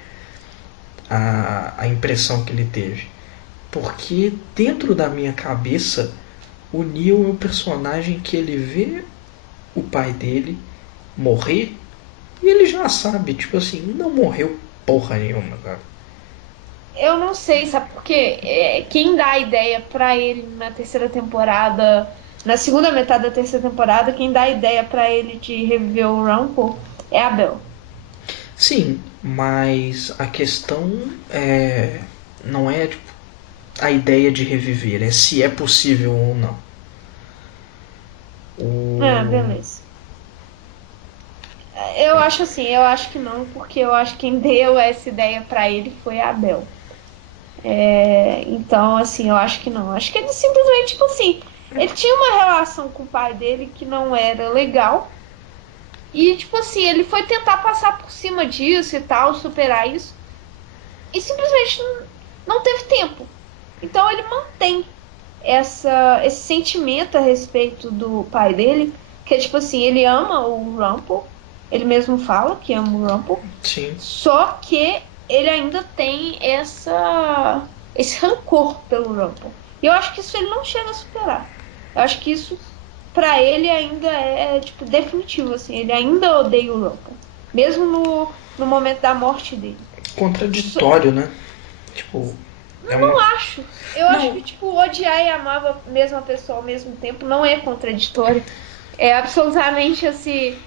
a impressão que ele teve? Porque dentro da minha cabeça, o Neo é o personagem que ele vê o pai dele morrer e ele já sabe, tipo assim, não morreu porra nenhuma, cara. eu não sei, sabe por quê? Quem dá a ideia pra ele na terceira temporada, na segunda metade da terceira temporada, quem dá a ideia pra ele de reviver o Rumple é a Bel. Sim, mas a questão não é tipo, a ideia de reviver, é se é possível ou não. Ah, O... beleza. Eu acho assim, eu acho que não, porque eu acho que quem deu essa ideia pra ele foi a Bel. Então, assim, eu acho que não. Acho que ele simplesmente, tipo assim, ele tinha uma relação com o pai dele que não era legal. E, tipo assim, ele foi tentar passar por cima disso e tal, superar isso. E simplesmente não teve tempo. Então ele mantém esse sentimento a respeito do pai dele, que é tipo assim, ele ama o Rumple, ele mesmo fala que ama o Rumple, Sim, só que ele ainda tem esse rancor pelo Rumple. E eu acho que isso ele não chega a superar. Eu acho que isso pra ele ainda é tipo definitivo assim, ele ainda odeia o Rumple, mesmo no momento da morte dele. contraditório, né? Tipo, é uma. Não acho. Eu acho Não, que, tipo, odiar e amar a mesma pessoa ao mesmo tempo não é contraditório. É absolutamente assim.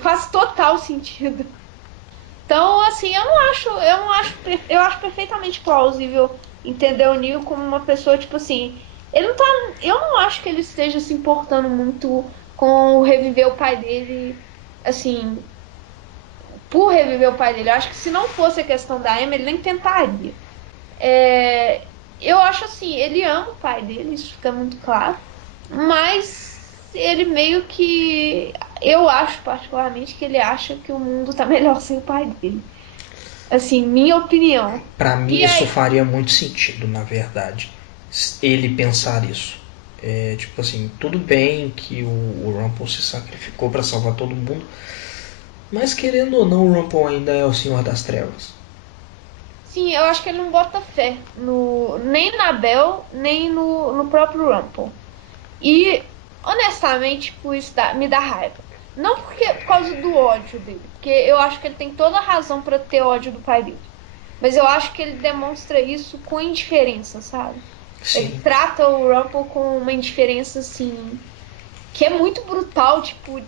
Faz total sentido. Então, assim, eu acho perfeitamente plausível entender o Neil como uma pessoa, tipo assim, ele não tá, eu não acho que ele esteja se importando muito com o reviver o pai dele, assim, por reviver o pai dele. Eu acho que se não fosse a questão da Emma, ele nem tentaria. Eu acho assim, ele ama o pai dele, isso fica muito claro, mas ele meio que. Eu acho particularmente que ele acha que o mundo tá melhor sem o pai dele. Assim, minha opinião. pra mim E isso aí, faria muito sentido, na verdade. Ele pensar isso. É, tipo assim, tudo bem que o Rumple se sacrificou pra salvar todo mundo, mas querendo ou não, o Rumple ainda é o Senhor das Trevas. sim, eu acho que ele não bota fé nem na Bel, nem no próprio Rumple. E, honestamente, tipo, me dá raiva. Não por causa do ódio dele, porque eu acho que ele tem toda a razão pra ter ódio do pai dele. Mas eu acho que ele demonstra isso com indiferença, sabe? Ele Sim. trata o Rumple com uma indiferença, assim, que é muito brutal, tipo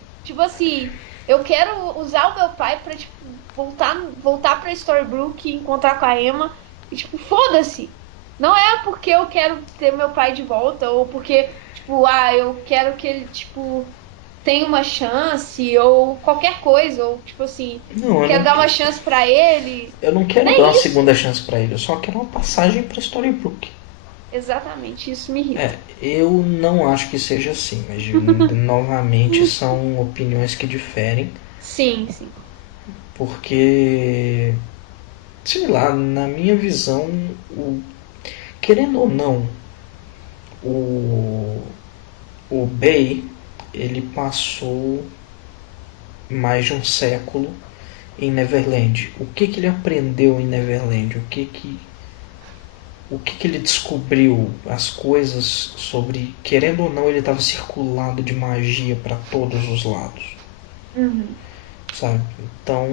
assim, eu quero usar o meu pai pra, tipo, voltar pra Storybrooke e encontrar com a Emma e, tipo, foda-se. Não é porque eu quero ter meu pai de volta ou porque, tipo, eu quero que ele, tipo, tenha uma chance ou qualquer coisa, ou, tipo assim, Não, quero dar uma chance pra ele. eu não Não quero dar uma é isso. segunda chance pra ele, eu só quero uma passagem pra Storybrooke. Exatamente, isso me irrita. Eu não acho que seja assim, mas novamente são opiniões que diferem, Sim, sim. porque, sei lá, na minha visão, querendo ou não, o, o Bay, ele passou mais de um século em Neverland. O que ele aprendeu em Neverland? O que ele descobriu? As coisas sobre. Querendo ou não, ele estava circulado de magia para todos os lados. Uhum. Sabe? Então,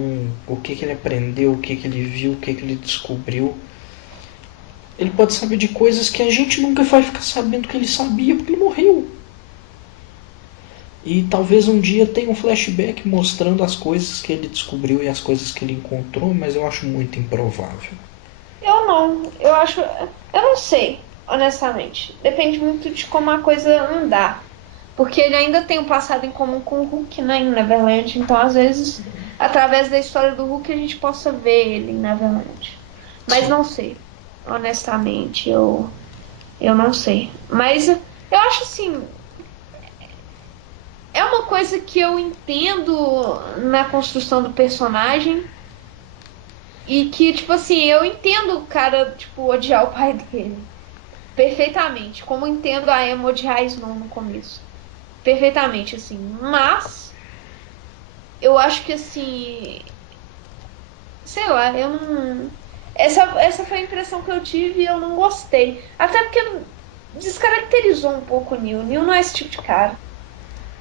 o que ele aprendeu, o que ele viu, o que ele descobriu. Ele pode saber de coisas que a gente nunca vai ficar sabendo que ele sabia porque ele morreu. E talvez um dia tenha um flashback mostrando as coisas que ele descobriu e as coisas que ele encontrou, mas eu acho muito improvável. Eu não, eu acho, eu não sei, honestamente. Depende muito de como a coisa andar. Porque ele ainda tem um passado em comum com o Hulk, né, em Neverland. Então, às vezes, através da história do Hulk, a gente possa ver ele em Neverland. Mas Sim. não sei. Honestamente, eu não sei. Mas eu acho assim, é uma coisa que eu entendo na construção do personagem. E que, tipo assim, eu entendo o cara, tipo, odiar o pai dele. Perfeitamente. Como eu entendo a Emma odiar a Snow no começo. Perfeitamente, assim. Mas, eu acho que, assim, sei lá, eu não. Essa foi a impressão que eu tive e eu não gostei. Até porque descaracterizou um pouco o Neil. O Neil não é esse tipo de cara.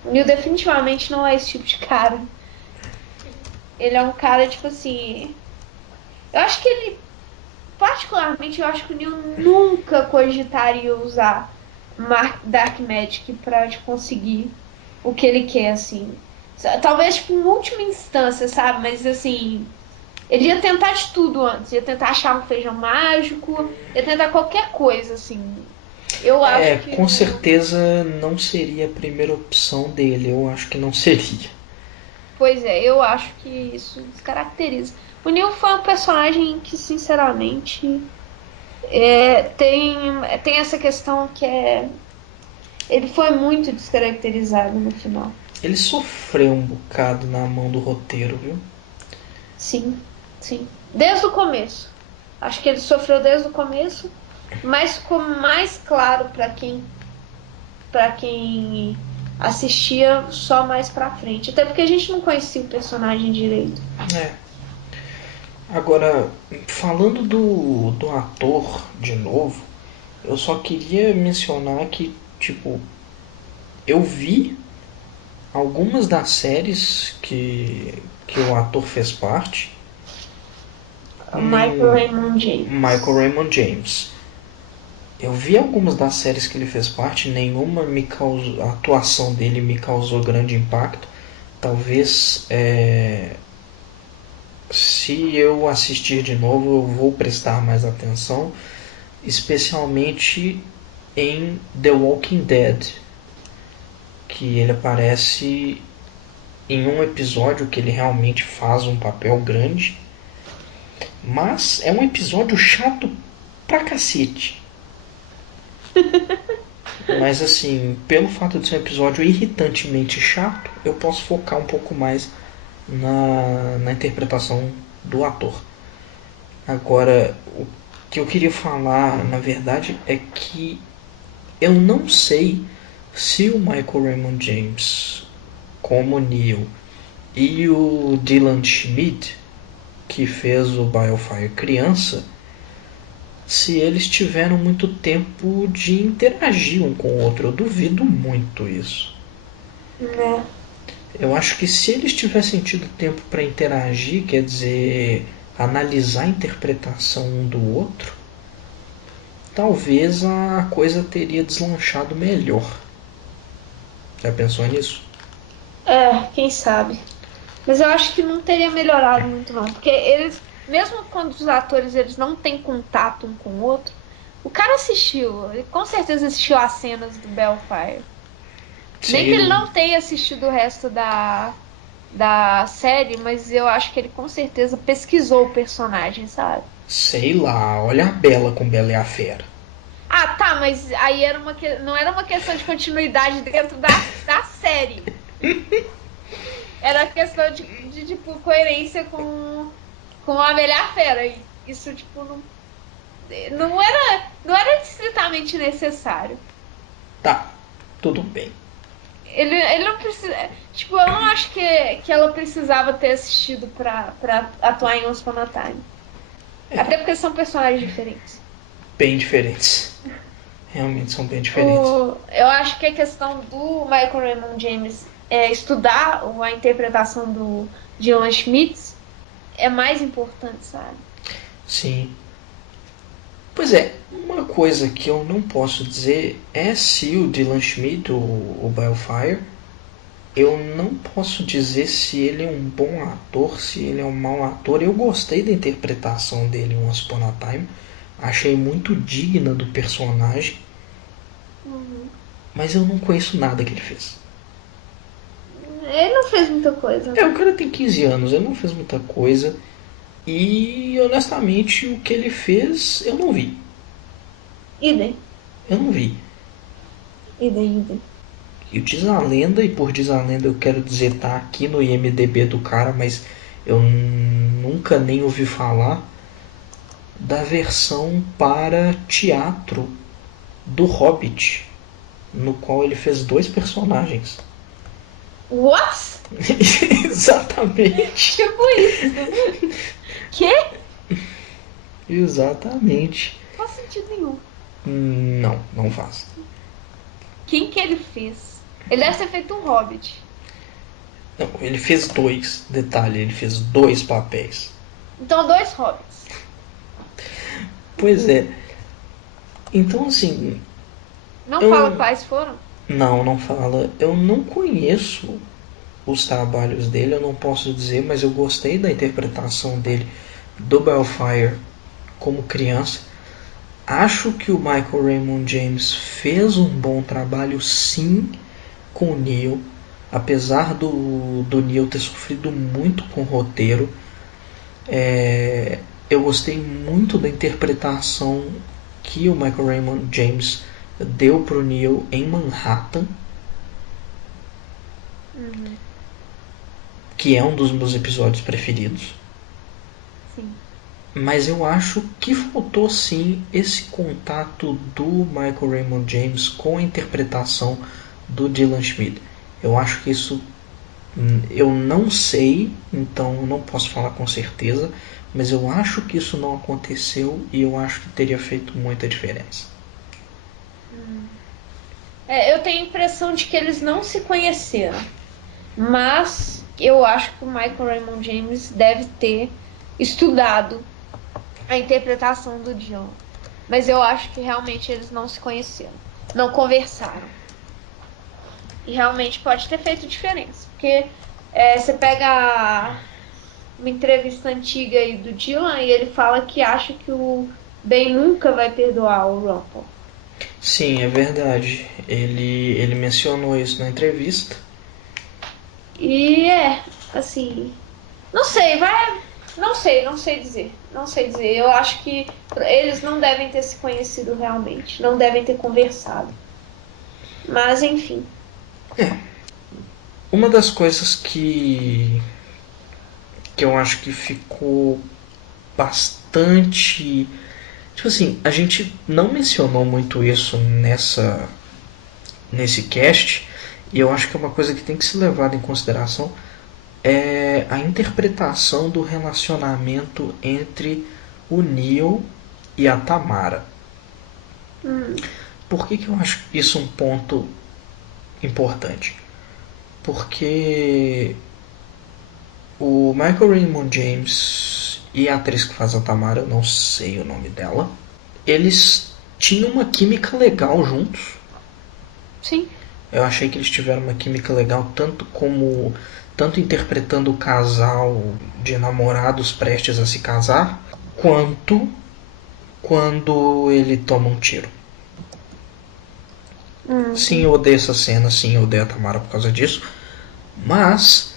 O Neil definitivamente não é esse tipo de cara. Ele é um cara, tipo assim. Eu acho que ele, particularmente, eu acho que o Neil nunca cogitaria usar Dark Magic pra tipo, conseguir o que ele quer, assim. Talvez, tipo, em última instância, sabe? Mas, assim, ele ia tentar de tudo antes. Ia tentar achar um feijão mágico, ia tentar qualquer coisa, assim. Eu acho que Com o. certeza não seria a primeira opção dele, eu acho que não seria. Pois é, eu acho que isso descaracteriza. O Neil foi um personagem que, sinceramente, tem essa questão que é. Ele foi muito descaracterizado no final. Ele sofreu um bocado na mão do roteiro, viu? Sim, sim. Desde o começo. Acho que ele sofreu desde o começo, mas ficou mais claro para quem assistia só mais pra frente. Até porque a gente não conhecia o personagem direito. É. Agora, falando do ator de novo, eu só queria mencionar que, tipo, eu vi algumas das séries que o ator fez parte. Michael Nem Raymond Michael James. Raymond James. Eu vi algumas das séries que ele fez parte, nenhuma me causou, a atuação dele me causou grande impacto. Talvez se eu assistir de novo eu vou prestar mais atenção, especialmente em The Walking Dead, que ele aparece em um episódio que ele realmente faz um papel grande, mas é um episódio chato pra cacete. Mas assim, pelo fato de ser um episódio irritantemente chato, eu posso focar um pouco mais na interpretação do ator. Agora, o que eu queria falar, na verdade, é que eu não sei se o Michael Raymond James, como Neo, e o Dylan Schmidt, que fez o Biofire criança, se eles tiveram muito tempo de interagir um com o outro. Eu duvido muito isso. Né? Eu acho que se eles tivessem tido tempo para interagir, quer dizer, analisar a interpretação um do outro, talvez a coisa teria deslanchado melhor. Já pensou nisso? Quem sabe. Mas eu acho que não teria melhorado muito, não. Porque eles, mesmo quando os atores eles não têm contato um com o outro, o cara assistiu, ele com certeza assistiu as cenas do Bellfire. Nem que ele Sei, não tenha assistido o resto da série, mas eu acho que ele com certeza pesquisou o personagem, sabe? sei lá, olha a Bela com Bela e a Fera. Ah, tá, mas aí era não era uma questão de continuidade dentro da série. Era questão tipo, coerência com a Bela Fera. E isso, tipo, não era estritamente necessário. Tá, tudo bem. Ele não precisa. Tipo, eu não acho que ela precisava ter assistido pra atuar em Once Upon a Time. Até porque são personagens diferentes. Bem diferentes. Realmente são bem diferentes. Eu acho que a questão do Michael Raymond James estudar a interpretação do Dylan Schmidt é mais importante, sabe? Sim. Pois é, uma coisa que eu não posso dizer é se o Dylan Schmidt, o Balefire, eu não posso dizer se ele é um bom ator, se ele é um mau ator. Eu gostei da interpretação dele em Once Upon a Time. Achei muito digna do personagem. Uhum. Mas eu não conheço nada que ele fez. Ele não fez muita coisa. O cara tem 15 anos, ele não fez muita coisa. E honestamente, o que ele fez, eu não vi. Idem. Eu não vi. Idem. E o Diz a Lenda, e por Diz a Lenda eu quero dizer, tá aqui no IMDB do cara, mas eu nunca nem ouvi falar da versão para teatro do Hobbit, no qual ele fez 2 personagens. What? Exatamente. Tipo isso. Que? Exatamente. Não faz sentido nenhum. Não, não faz. Quem que ele fez? Ele deve ter feito um Hobbit. Não, ele fez 2. Detalhe, ele fez 2 papéis. Então, 2 Hobbits. Pois é. Então, assim. Não fala quais foram? Não, não fala. Eu não conheço os trabalhos dele, eu não posso dizer, mas eu gostei da interpretação dele do Balefire como criança. Acho que o Michael Raymond James fez um bom trabalho, sim, com o Neil. Apesar do Neil ter sofrido muito com o roteiro, eu gostei muito da interpretação que o Michael Raymond James deu pro Neil em Manhattan, que é um dos meus episódios preferidos. Sim. Mas eu acho que faltou sim esse contato do Michael Raymond James com a interpretação do Dylan Schmidt. Eu acho que isso eu não sei, então eu não posso falar com certeza, mas eu acho que isso não aconteceu e eu acho que teria feito muita diferença. Eu tenho a impressão de que eles não se conheceram. Mas eu acho que o Michael Raymond James deve ter estudado a interpretação do John. Mas eu acho que realmente eles não se conheceram. Não conversaram. E realmente pode ter feito diferença. Porque você pega uma entrevista antiga aí do Dylan e ele fala que acha que o Ben nunca vai perdoar o Rumpel. Sim, é verdade. Ele mencionou isso na entrevista. E assim, não sei, não sei dizer. Não sei dizer. Eu acho que eles não devem ter se conhecido realmente, não devem ter conversado. Mas enfim. Uma das coisas que eu acho que ficou bastante. Tipo assim, a gente não mencionou muito isso nesse cast, e eu acho que é uma coisa que tem que ser levada em consideração, é a interpretação do relacionamento entre o Neil e a Tamara. Por que eu acho isso um ponto importante? Porque o Michael Raymond James e a atriz que faz a Tamara, eu não sei o nome dela, eles tinham uma química legal juntos. Sim. Eu achei que eles tiveram uma química legal, tanto interpretando o casal de namorados prestes a se casar, quanto quando ele toma um tiro. Sim, eu odeio essa cena, sim, eu odeio a Tamara por causa disso, mas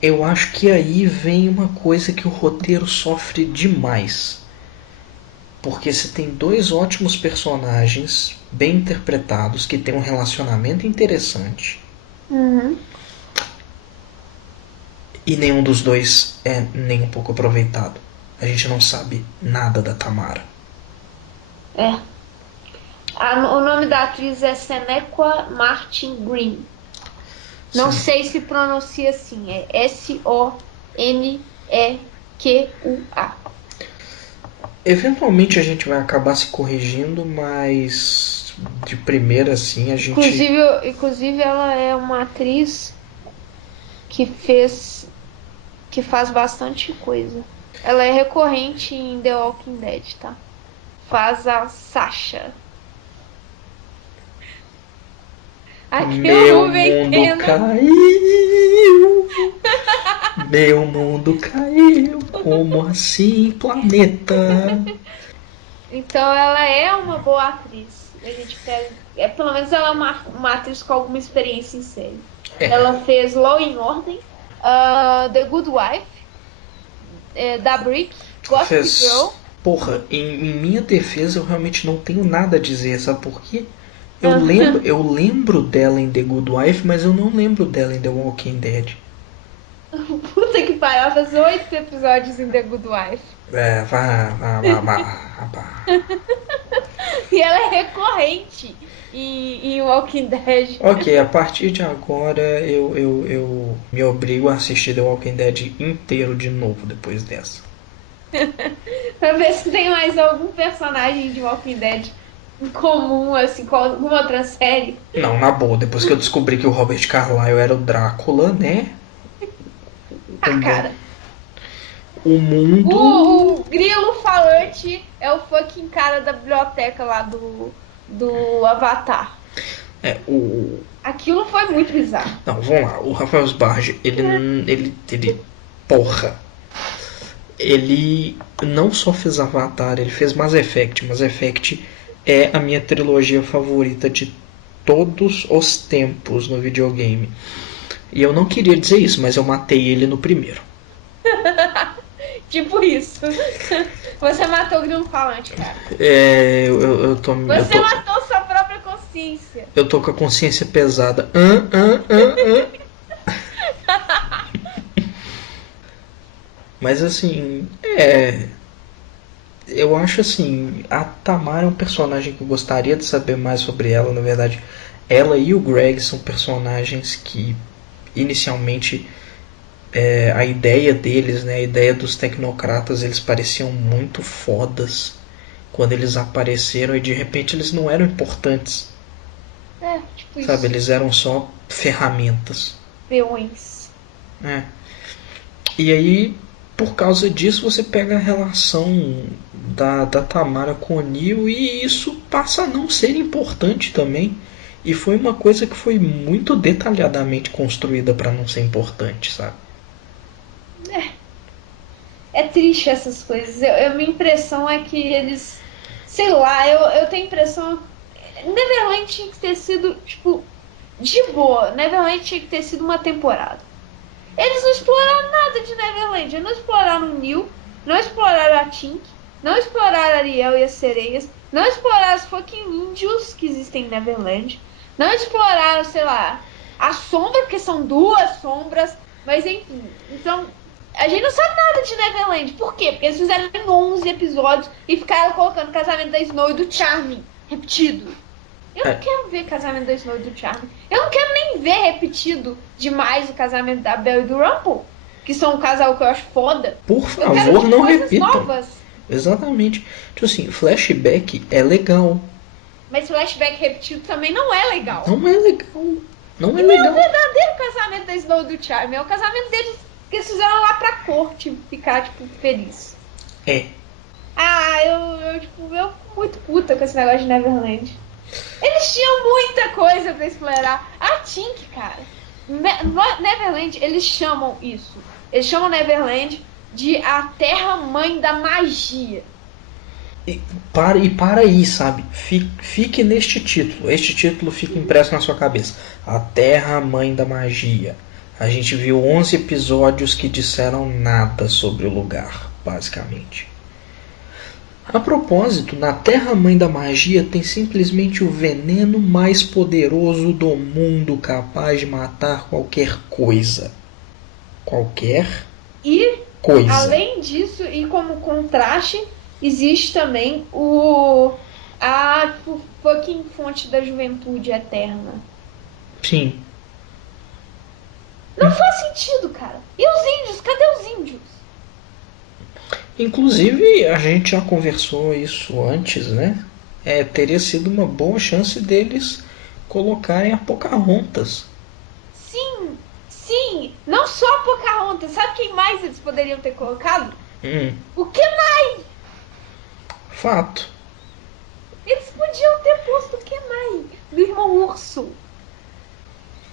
eu acho que aí vem uma coisa que o roteiro sofre demais. Porque se tem dois ótimos personagens, bem interpretados, que têm um relacionamento interessante, e nenhum dos dois é nem um pouco aproveitado. A gente não sabe nada da Tamara. O nome da atriz é Sonequa Martin Green. Não sei se pronuncia assim. É Sonequa. Eventualmente a gente vai acabar se corrigindo, mas de primeira assim a gente... Inclusive ela é uma atriz que faz bastante coisa. Ela é recorrente em The Walking Dead, tá? Faz a Sasha. Meu mundo caiu. Meu mundo caiu. Como assim, planeta? Então ela é uma boa atriz. A gente pega, pelo menos ela é uma atriz com alguma experiência em série. Ela fez Law and Order, The Good Wife, Da Brick, Gossip Girl. Porra, em minha defesa eu realmente não tenho nada a dizer, sabe por quê? Eu lembro dela em The Good Wife, mas eu não lembro dela em The Walking Dead. Puta que pariu, ela fez 8 episódios em The Good Wife. Vá. E ela é recorrente em Walking Dead. Ok, a partir de agora eu me obrigo a assistir The Walking Dead inteiro de novo depois dessa. Pra ver se tem mais algum personagem de Walking Dead em comum, assim, com alguma outra série. Não, na boa, depois que eu descobri que o Robert Carlyle era o Drácula, né? Cara. O mundo... O grilo falante é o fucking cara da biblioteca lá do Avatar. Aquilo foi muito bizarro. Não, vamos lá. O Rafael Sbarge, ele porra. Ele não só fez Avatar, ele fez Mass Effect. Mass Effect é a minha trilogia favorita de todos os tempos no videogame. E eu não queria dizer isso, mas eu matei ele no primeiro. Tipo isso. Você matou o grilo falante, cara. Você matou sua própria consciência. Eu tô com a consciência pesada. Mas assim, eu acho assim, a Tamara é um personagem que eu gostaria de saber mais sobre ela. Na verdade, ela e o Greg são personagens que inicialmente a ideia deles, né, a ideia dos tecnocratas, eles pareciam muito fodas quando eles apareceram e de repente eles não eram importantes. Tipo sabe, isso. Eles eram só ferramentas. Peões. E aí, por causa disso, você pega a relação da Tamara com o Neil e isso passa a não ser importante também. E foi uma coisa que foi muito detalhadamente construída para não ser importante, sabe? É triste essas coisas. A minha impressão é que eles... Sei lá, eu tenho a impressão... Neverland tinha que ter sido, tipo... De boa. Neverland tinha que ter sido uma temporada. Eles não exploraram nada de Neverland. Eles não exploraram o Neil. Não exploraram a Tink. Não exploraram a Ariel e as sereias. Não exploraram os fucking índios que existem em Neverland. Não exploraram, sei lá... A sombra, porque são 2 sombras. Mas enfim. Então... A gente não sabe nada de Neverland. Por quê? Porque eles fizeram 11 episódios e ficaram colocando o casamento da Snow e do Charmin repetido. Eu não quero ver casamento da Snow e do Charmin. Eu não quero nem ver repetido demais o casamento da Belle e do Rumple, que são um casal que eu acho foda. Por favor, não repitam. Novas. Exatamente. Tipo assim, flashback é legal. Mas flashback repetido também não é legal. Não é legal. Não é legal. É o verdadeiro casamento da Snow e do Charmin. É o casamento deles que eles fizeram lá pra corte ficar, tipo, feliz. Eu fico muito puta com esse negócio de Neverland. Eles tinham muita coisa pra explorar. A Tink, cara. Neverland, eles chamam isso. Eles chamam Neverland de a terra-mãe da magia. E para aí, sabe? Fique neste título. Este título fica impresso na sua cabeça. A terra-mãe da magia. A gente viu 11 episódios que disseram nada sobre o lugar, basicamente. A propósito, na Terra-mãe da Magia tem simplesmente o veneno mais poderoso do mundo, capaz de matar qualquer coisa. Qualquer E, coisa. além disso, e como contraste, existe também a tipo, fucking fonte da juventude eterna. Sim. Não faz sentido, cara. E os índios? Cadê os índios? Inclusive, a gente já conversou isso antes, né? Teria sido uma boa chance deles colocarem a Pocahontas. Sim, sim. Não só a Pocahontas. Sabe quem mais eles poderiam ter colocado? O Kenai. Fato. Eles podiam ter posto o Kenai do irmão Urso.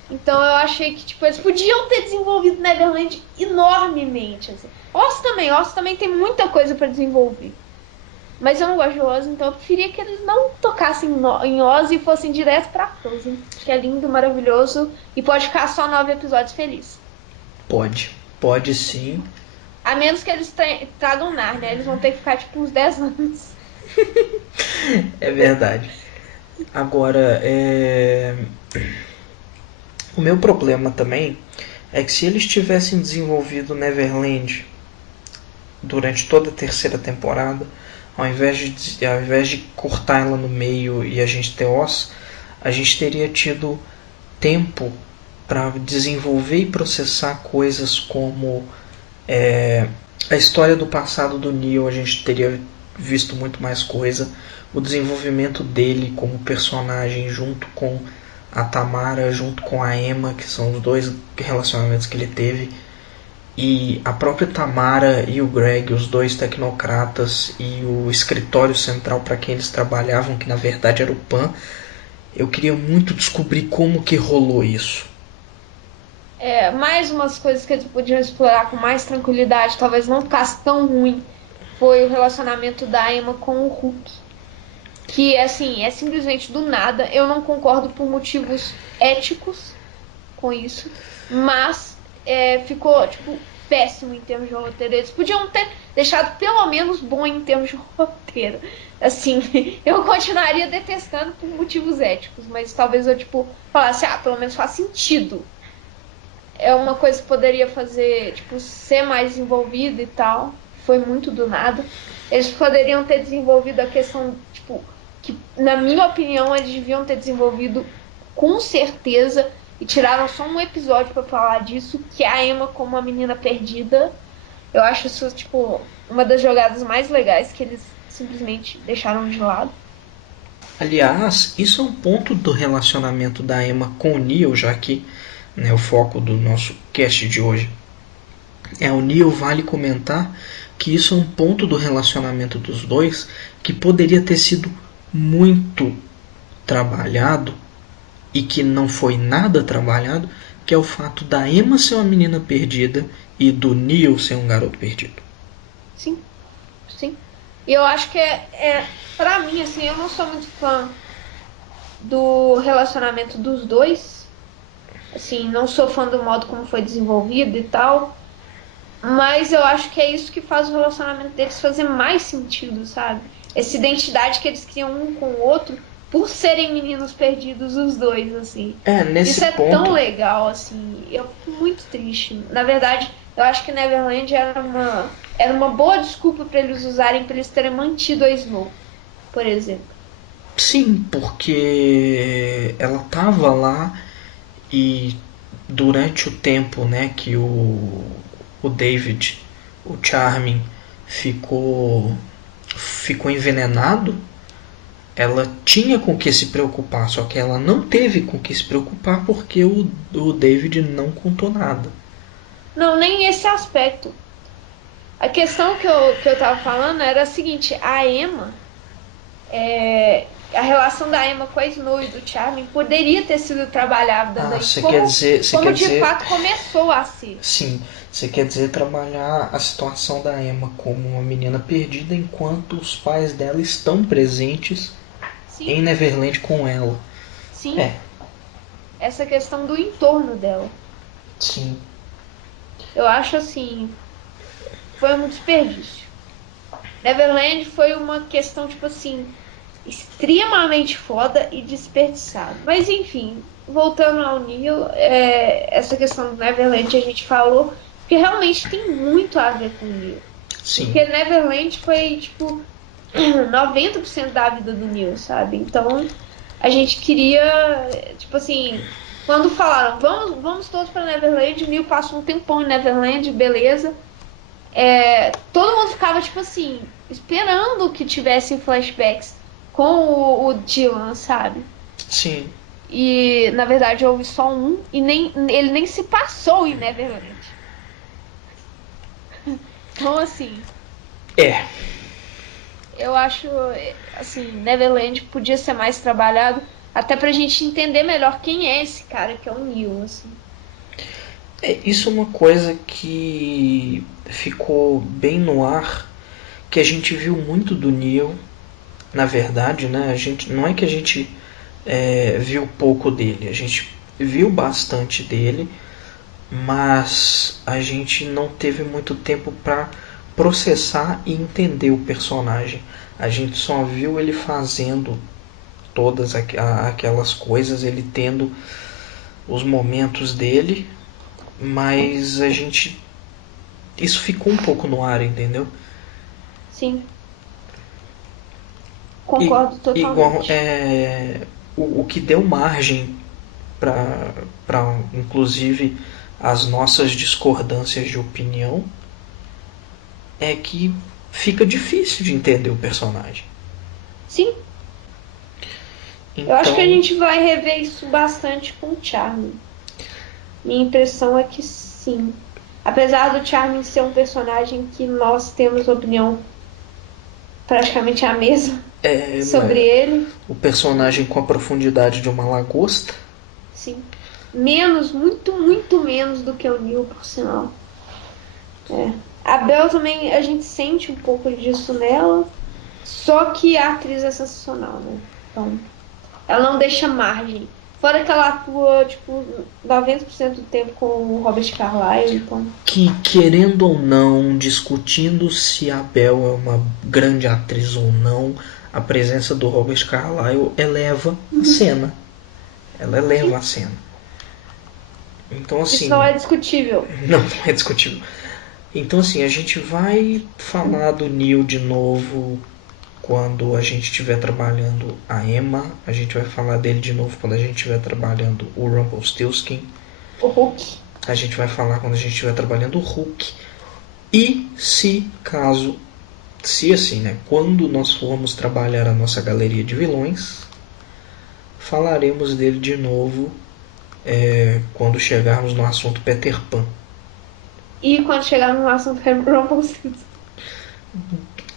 Então eu achei que tipo, eles podiam ter desenvolvido Neverland enormemente. Assim. Oz também tem muita coisa para desenvolver. Mas eu não gosto de Oz, então eu preferia que eles não tocassem em Oz e fossem direto pra Frozen. Que é lindo, maravilhoso e pode ficar só 9 episódios felizes. Pode sim. A menos que eles tragam Narnia, eles vão ter que ficar tipo uns 10 anos. É verdade. Agora, o meu problema também é que se eles tivessem desenvolvido Neverland durante toda a terceira temporada, ao invés de cortar ela no meio e a gente ter Oz, a gente teria tido tempo para desenvolver e processar coisas como a história do passado do Neo. A gente teria visto muito mais coisa, o desenvolvimento dele como personagem junto com a Tamara, junto com a Emma, que são os dois relacionamentos que ele teve, e a própria Tamara e o Greg, os dois tecnocratas, e o escritório central para quem eles trabalhavam, que na verdade era o Pan. Eu queria muito descobrir como que rolou isso. Mais umas coisas que eles podiam explorar com mais tranquilidade, talvez não ficasse tão ruim, foi o relacionamento da Emma com o Hulk. Que, assim, é simplesmente do nada. Eu não concordo por motivos éticos com isso, mas ficou, tipo, péssimo em termos de roteiro. Eles podiam ter deixado pelo menos bom em termos de roteiro. Assim, eu continuaria detestando por motivos éticos, mas talvez eu, tipo, falasse, pelo menos faz sentido. É uma coisa que poderia fazer, tipo, ser mais envolvido e tal. Foi muito do nada. Eles poderiam ter desenvolvido a questão, tipo, que, na minha opinião, eles deviam ter desenvolvido com certeza e tiraram só um episódio pra falar disso, que é a Emma como uma menina perdida. Eu acho isso, tipo, uma das jogadas mais legais que eles simplesmente deixaram de lado. Aliás, isso é um ponto do relacionamento da Emma com o Neil, já que, né, o foco do nosso cast de hoje é o Neil. Vale comentar que isso é um ponto do relacionamento dos dois que poderia ter sido muito trabalhado e que não foi nada trabalhado, que é o fato da Emma ser uma menina perdida e do Neil ser um garoto perdido. Sim, sim. E eu acho que pra mim, assim, eu não sou muito fã do relacionamento dos dois. Assim, não sou fã do modo como foi desenvolvido e tal. Mas eu acho que é isso que faz o relacionamento deles fazer mais sentido, sabe? Essa identidade que eles criam um com o outro por serem meninos perdidos os dois, assim. Nesse Isso é tão ponto, legal, assim. Eu fico muito triste. Na verdade, eu acho que Neverland era uma boa desculpa para eles usarem, para eles terem mantido a Snow, por exemplo. sim, porque ela tava lá e durante o tempo, né, que o David, o Charming, ficou envenenado, ela tinha com que se preocupar, só que ela não teve com que se preocupar porque o David não contou nada. Não, nem esse aspecto. A questão que eu tava falando era a seguinte: a Emma, a relação da Emma com a Snow e do Charming poderia ter sido trabalhada Ah, daí, você quer como, dizer, você como quer de dizer, fato começou a ser. sim, você quer dizer trabalhar a situação da Emma como uma menina perdida enquanto os pais dela estão presentes em Sim, Neverland com ela. sim, É, essa questão do entorno dela. sim. Eu acho assim, foi um desperdício. Neverland foi uma questão, tipo assim, extremamente foda e desperdiçada. Mas enfim, voltando ao Neil, essa questão do Neverland a gente falou, porque realmente tem muito a ver com o Neil. Sim. Porque Neverland foi, tipo, 90% da vida do Neil, sabe? Então, a gente queria, tipo assim, quando falaram, vamos todos para Neverland, o Neil passou um tempão em Neverland, beleza. Todo mundo ficava, tipo assim, esperando que tivessem flashbacks com o Dylan, sabe? Sim. E, na verdade, houve só um, e ele nem se passou em Neverland. Então, assim, É. eu acho, assim, Neverland podia ser mais trabalhado, até pra gente entender melhor quem é esse cara que é o Neil, assim. Isso é uma coisa que ficou bem no ar, que a gente viu muito do Neil, na verdade, né? A gente, não é que a gente viu pouco dele, a gente viu bastante dele, mas a gente não teve muito tempo para processar e entender o personagem. A gente só viu ele fazendo todas aquelas coisas, ele tendo os momentos dele, mas a gente isso ficou um pouco no ar, entendeu? Sim, E, concordo igual totalmente. o que deu margem para inclusive as nossas discordâncias de opinião é que fica difícil de entender o personagem. Sim, eu acho que a Então, gente vai rever isso bastante com o Charlie. Minha impressão é que sim. Apesar do Charlie ser um personagem que nós temos opinião praticamente a mesma sobre ele, o personagem com a profundidade de uma lagosta. sim. Menos, muito, muito menos do que o Neil, por sinal. A Belle também, a gente sente um pouco disso nela, só que a atriz é sensacional, né? Então, ela não deixa margem. Fora que ela atua, tipo, 90% do tempo com o Robert Carlyle, então. Que, querendo ou não, discutindo se a Belle é uma grande atriz ou não, a presença do Robert Carlyle eleva a cena. Ela eleva a Sim, cena. Então, isso não assim, é discutível. não é discutível. Então, assim, a gente vai falar do Neil de novo quando a gente estiver trabalhando a Emma. A gente vai falar dele de novo quando a gente estiver trabalhando o Rumpelstiltskin. O Hulk. A gente vai falar quando a gente estiver trabalhando o Hulk. E se assim, né, quando nós formos trabalhar a nossa galeria de vilões, falaremos dele de novo quando chegarmos no assunto Peter Pan. E quando chegarmos no assunto Rumpelstiltskin.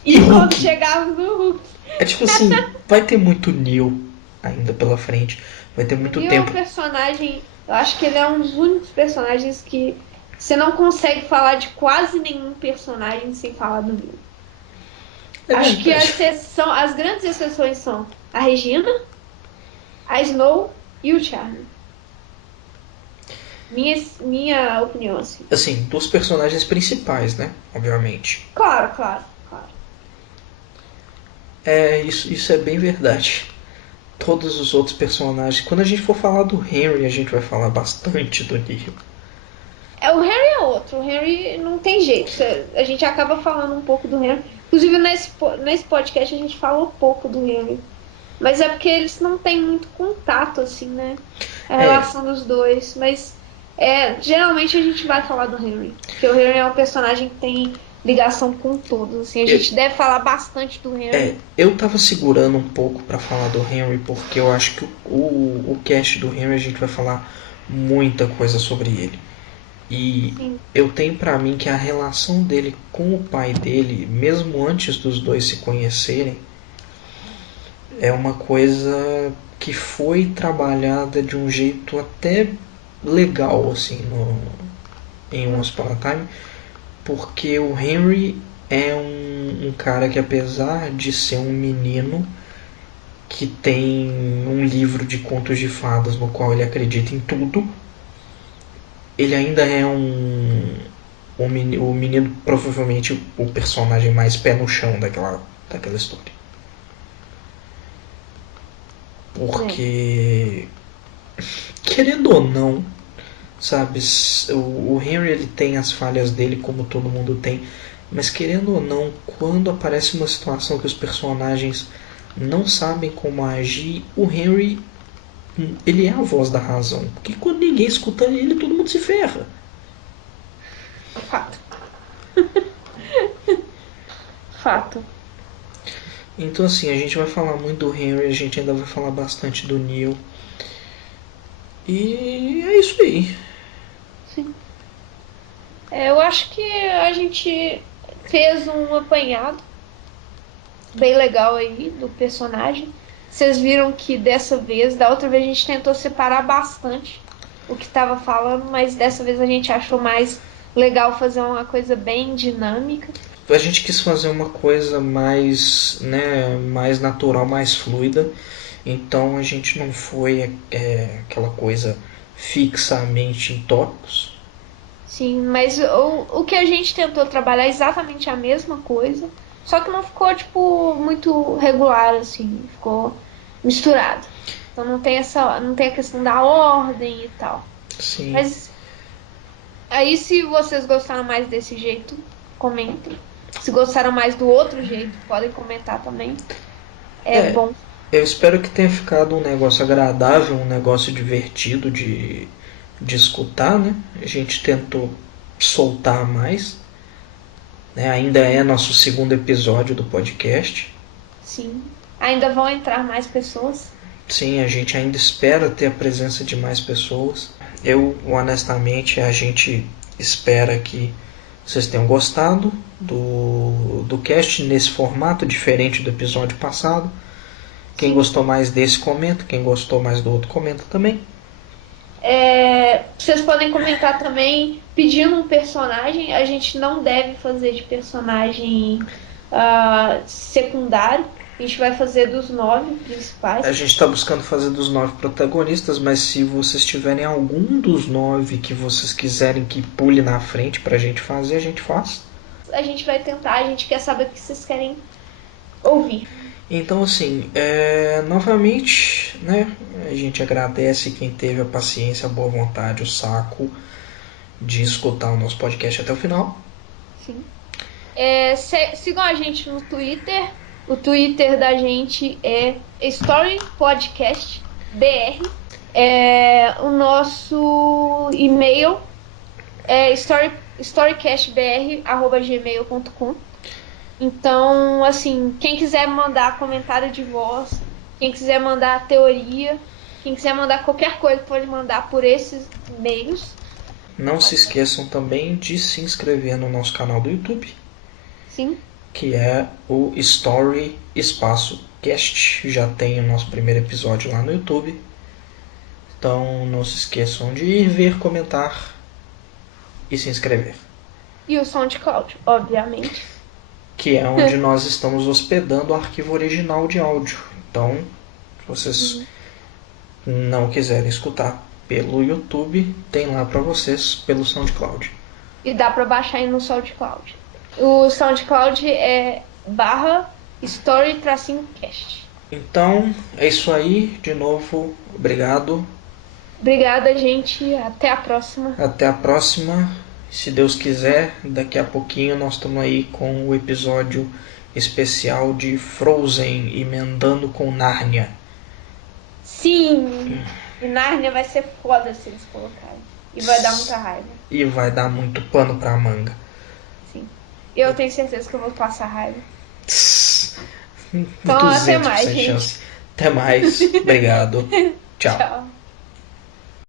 E E quando Hulk! chegarmos no Hulk. É tipo assim, vai ter muito Neil ainda pela frente, vai ter O muito Neil é um tempo. personagem. Eu acho que ele é um dos únicos personagens que você não consegue falar de quase nenhum personagem sem falar do Neil. É Acho que verdade. as grandes exceções são a Regina, a Snow e o Charlie. Minha opinião, assim. Assim, dos personagens principais, né? Obviamente. Claro, claro, claro. Isso é bem verdade. Todos os outros personagens. Quando a gente for falar do Henry, a gente vai falar bastante do Neil. O Harry é outro. O Harry não tem jeito. A gente acaba falando um pouco do Harry. Inclusive, nesse podcast, a gente falou pouco do Harry. Mas é porque eles não têm muito contato, assim, né? A É, relação dos dois. Mas geralmente a gente vai falar do Henry. Porque o Henry é um personagem que tem ligação com todos. Assim, a eu, gente deve falar bastante do Henry. eu tava segurando um pouco para falar do Henry, porque eu acho que o cast do Henry a gente vai falar muita coisa sobre ele. E Sim, eu tenho pra mim que a relação dele com o pai dele, mesmo antes dos dois se conhecerem, é uma coisa que foi trabalhada de um jeito até legal assim em Once Upon a Time, porque o Henry é um cara que, apesar de ser um menino que tem um livro de contos de fadas no qual ele acredita em tudo, ele ainda é o menino provavelmente o personagem mais pé no chão daquela história. Porque, querendo ou não, sabe, o Henry ele tem as falhas dele como todo mundo tem, mas querendo ou não, quando aparece uma situação que os personagens não sabem como agir, o Henry ele é a voz da razão, porque quando ninguém escuta ele, todo mundo se ferra. Fato. Fato. Então assim, a gente vai falar muito do Henry, a gente ainda vai falar bastante do Neil. E é isso aí. Sim. Eu acho que a gente fez um apanhado bem legal aí do personagem. Vocês viram que da outra vez a gente tentou separar bastante o que estava falando, mas dessa vez a gente achou mais legal fazer uma coisa bem dinâmica. A gente quis fazer uma coisa mais, né, mais natural, mais fluida. Então a gente não foi aquela coisa fixamente em tópicos. Sim, mas o que a gente tentou trabalhar é exatamente a mesma coisa, só que não ficou, tipo, muito regular, assim, ficou misturado. Então não tem a questão da ordem e tal. Sim. Mas aí se vocês gostaram mais desse jeito, comentem. Se gostaram mais do outro jeito, podem comentar também. É bom. Eu espero que tenha ficado um negócio agradável, um negócio divertido de escutar, né? A gente tentou soltar mais. Né? Ainda é nosso segundo episódio do podcast. Sim. Ainda vão entrar mais pessoas. Sim, a gente ainda espera ter a presença de mais pessoas. Honestamente, a gente espera que vocês tenham gostado do cast nesse formato diferente do episódio passado. Quem gostou mais desse, comenta. Quem gostou mais do outro, comenta também. Vocês podem comentar também pedindo um personagem. A gente não deve fazer de personagem secundário. A gente vai fazer dos 9 principais. A gente está buscando fazer dos 9 protagonistas, mas se vocês tiverem algum dos 9 que vocês quiserem que pule na frente pra gente fazer, a gente faz. A gente vai tentar, a gente quer saber o que vocês querem ouvir. Então, assim, novamente, né, a gente agradece quem teve a paciência, a boa vontade, o saco de escutar o nosso podcast até o final. Sim. Sigam a gente no Twitter. O Twitter da gente é Story Podcast BR. O nosso e-mail é storycastbr@gmail.com. Então, assim, quem quiser mandar comentário de voz, quem quiser mandar teoria, quem quiser mandar qualquer coisa, pode mandar por esses meios. Não se esqueçam também de se inscrever no nosso canal do YouTube. Sim. Que é o Story Espaço Cast. Já tem o nosso primeiro episódio lá no YouTube. Então não se esqueçam de ir ver, comentar e se inscrever. E o SoundCloud, obviamente. Que é onde nós estamos hospedando o arquivo original de áudio. Então, se vocês não quiserem escutar pelo YouTube, tem lá para vocês pelo SoundCloud. E dá para baixar aí no SoundCloud. O SoundCloud é /story-cast. Então, é isso aí. De novo, obrigado. Obrigada, gente. Até a próxima. Até a próxima. Se Deus quiser, daqui a pouquinho nós estamos aí com o episódio especial de Frozen, emendando com Nárnia. Sim! E Nárnia vai ser foda se eles colocarem. E vai dar muita raiva. E vai dar muito pano pra manga. Sim. Eu tenho certeza que eu vou passar raiva. Então, até mais, gente. Até mais. Obrigado. Tchau. Tchau.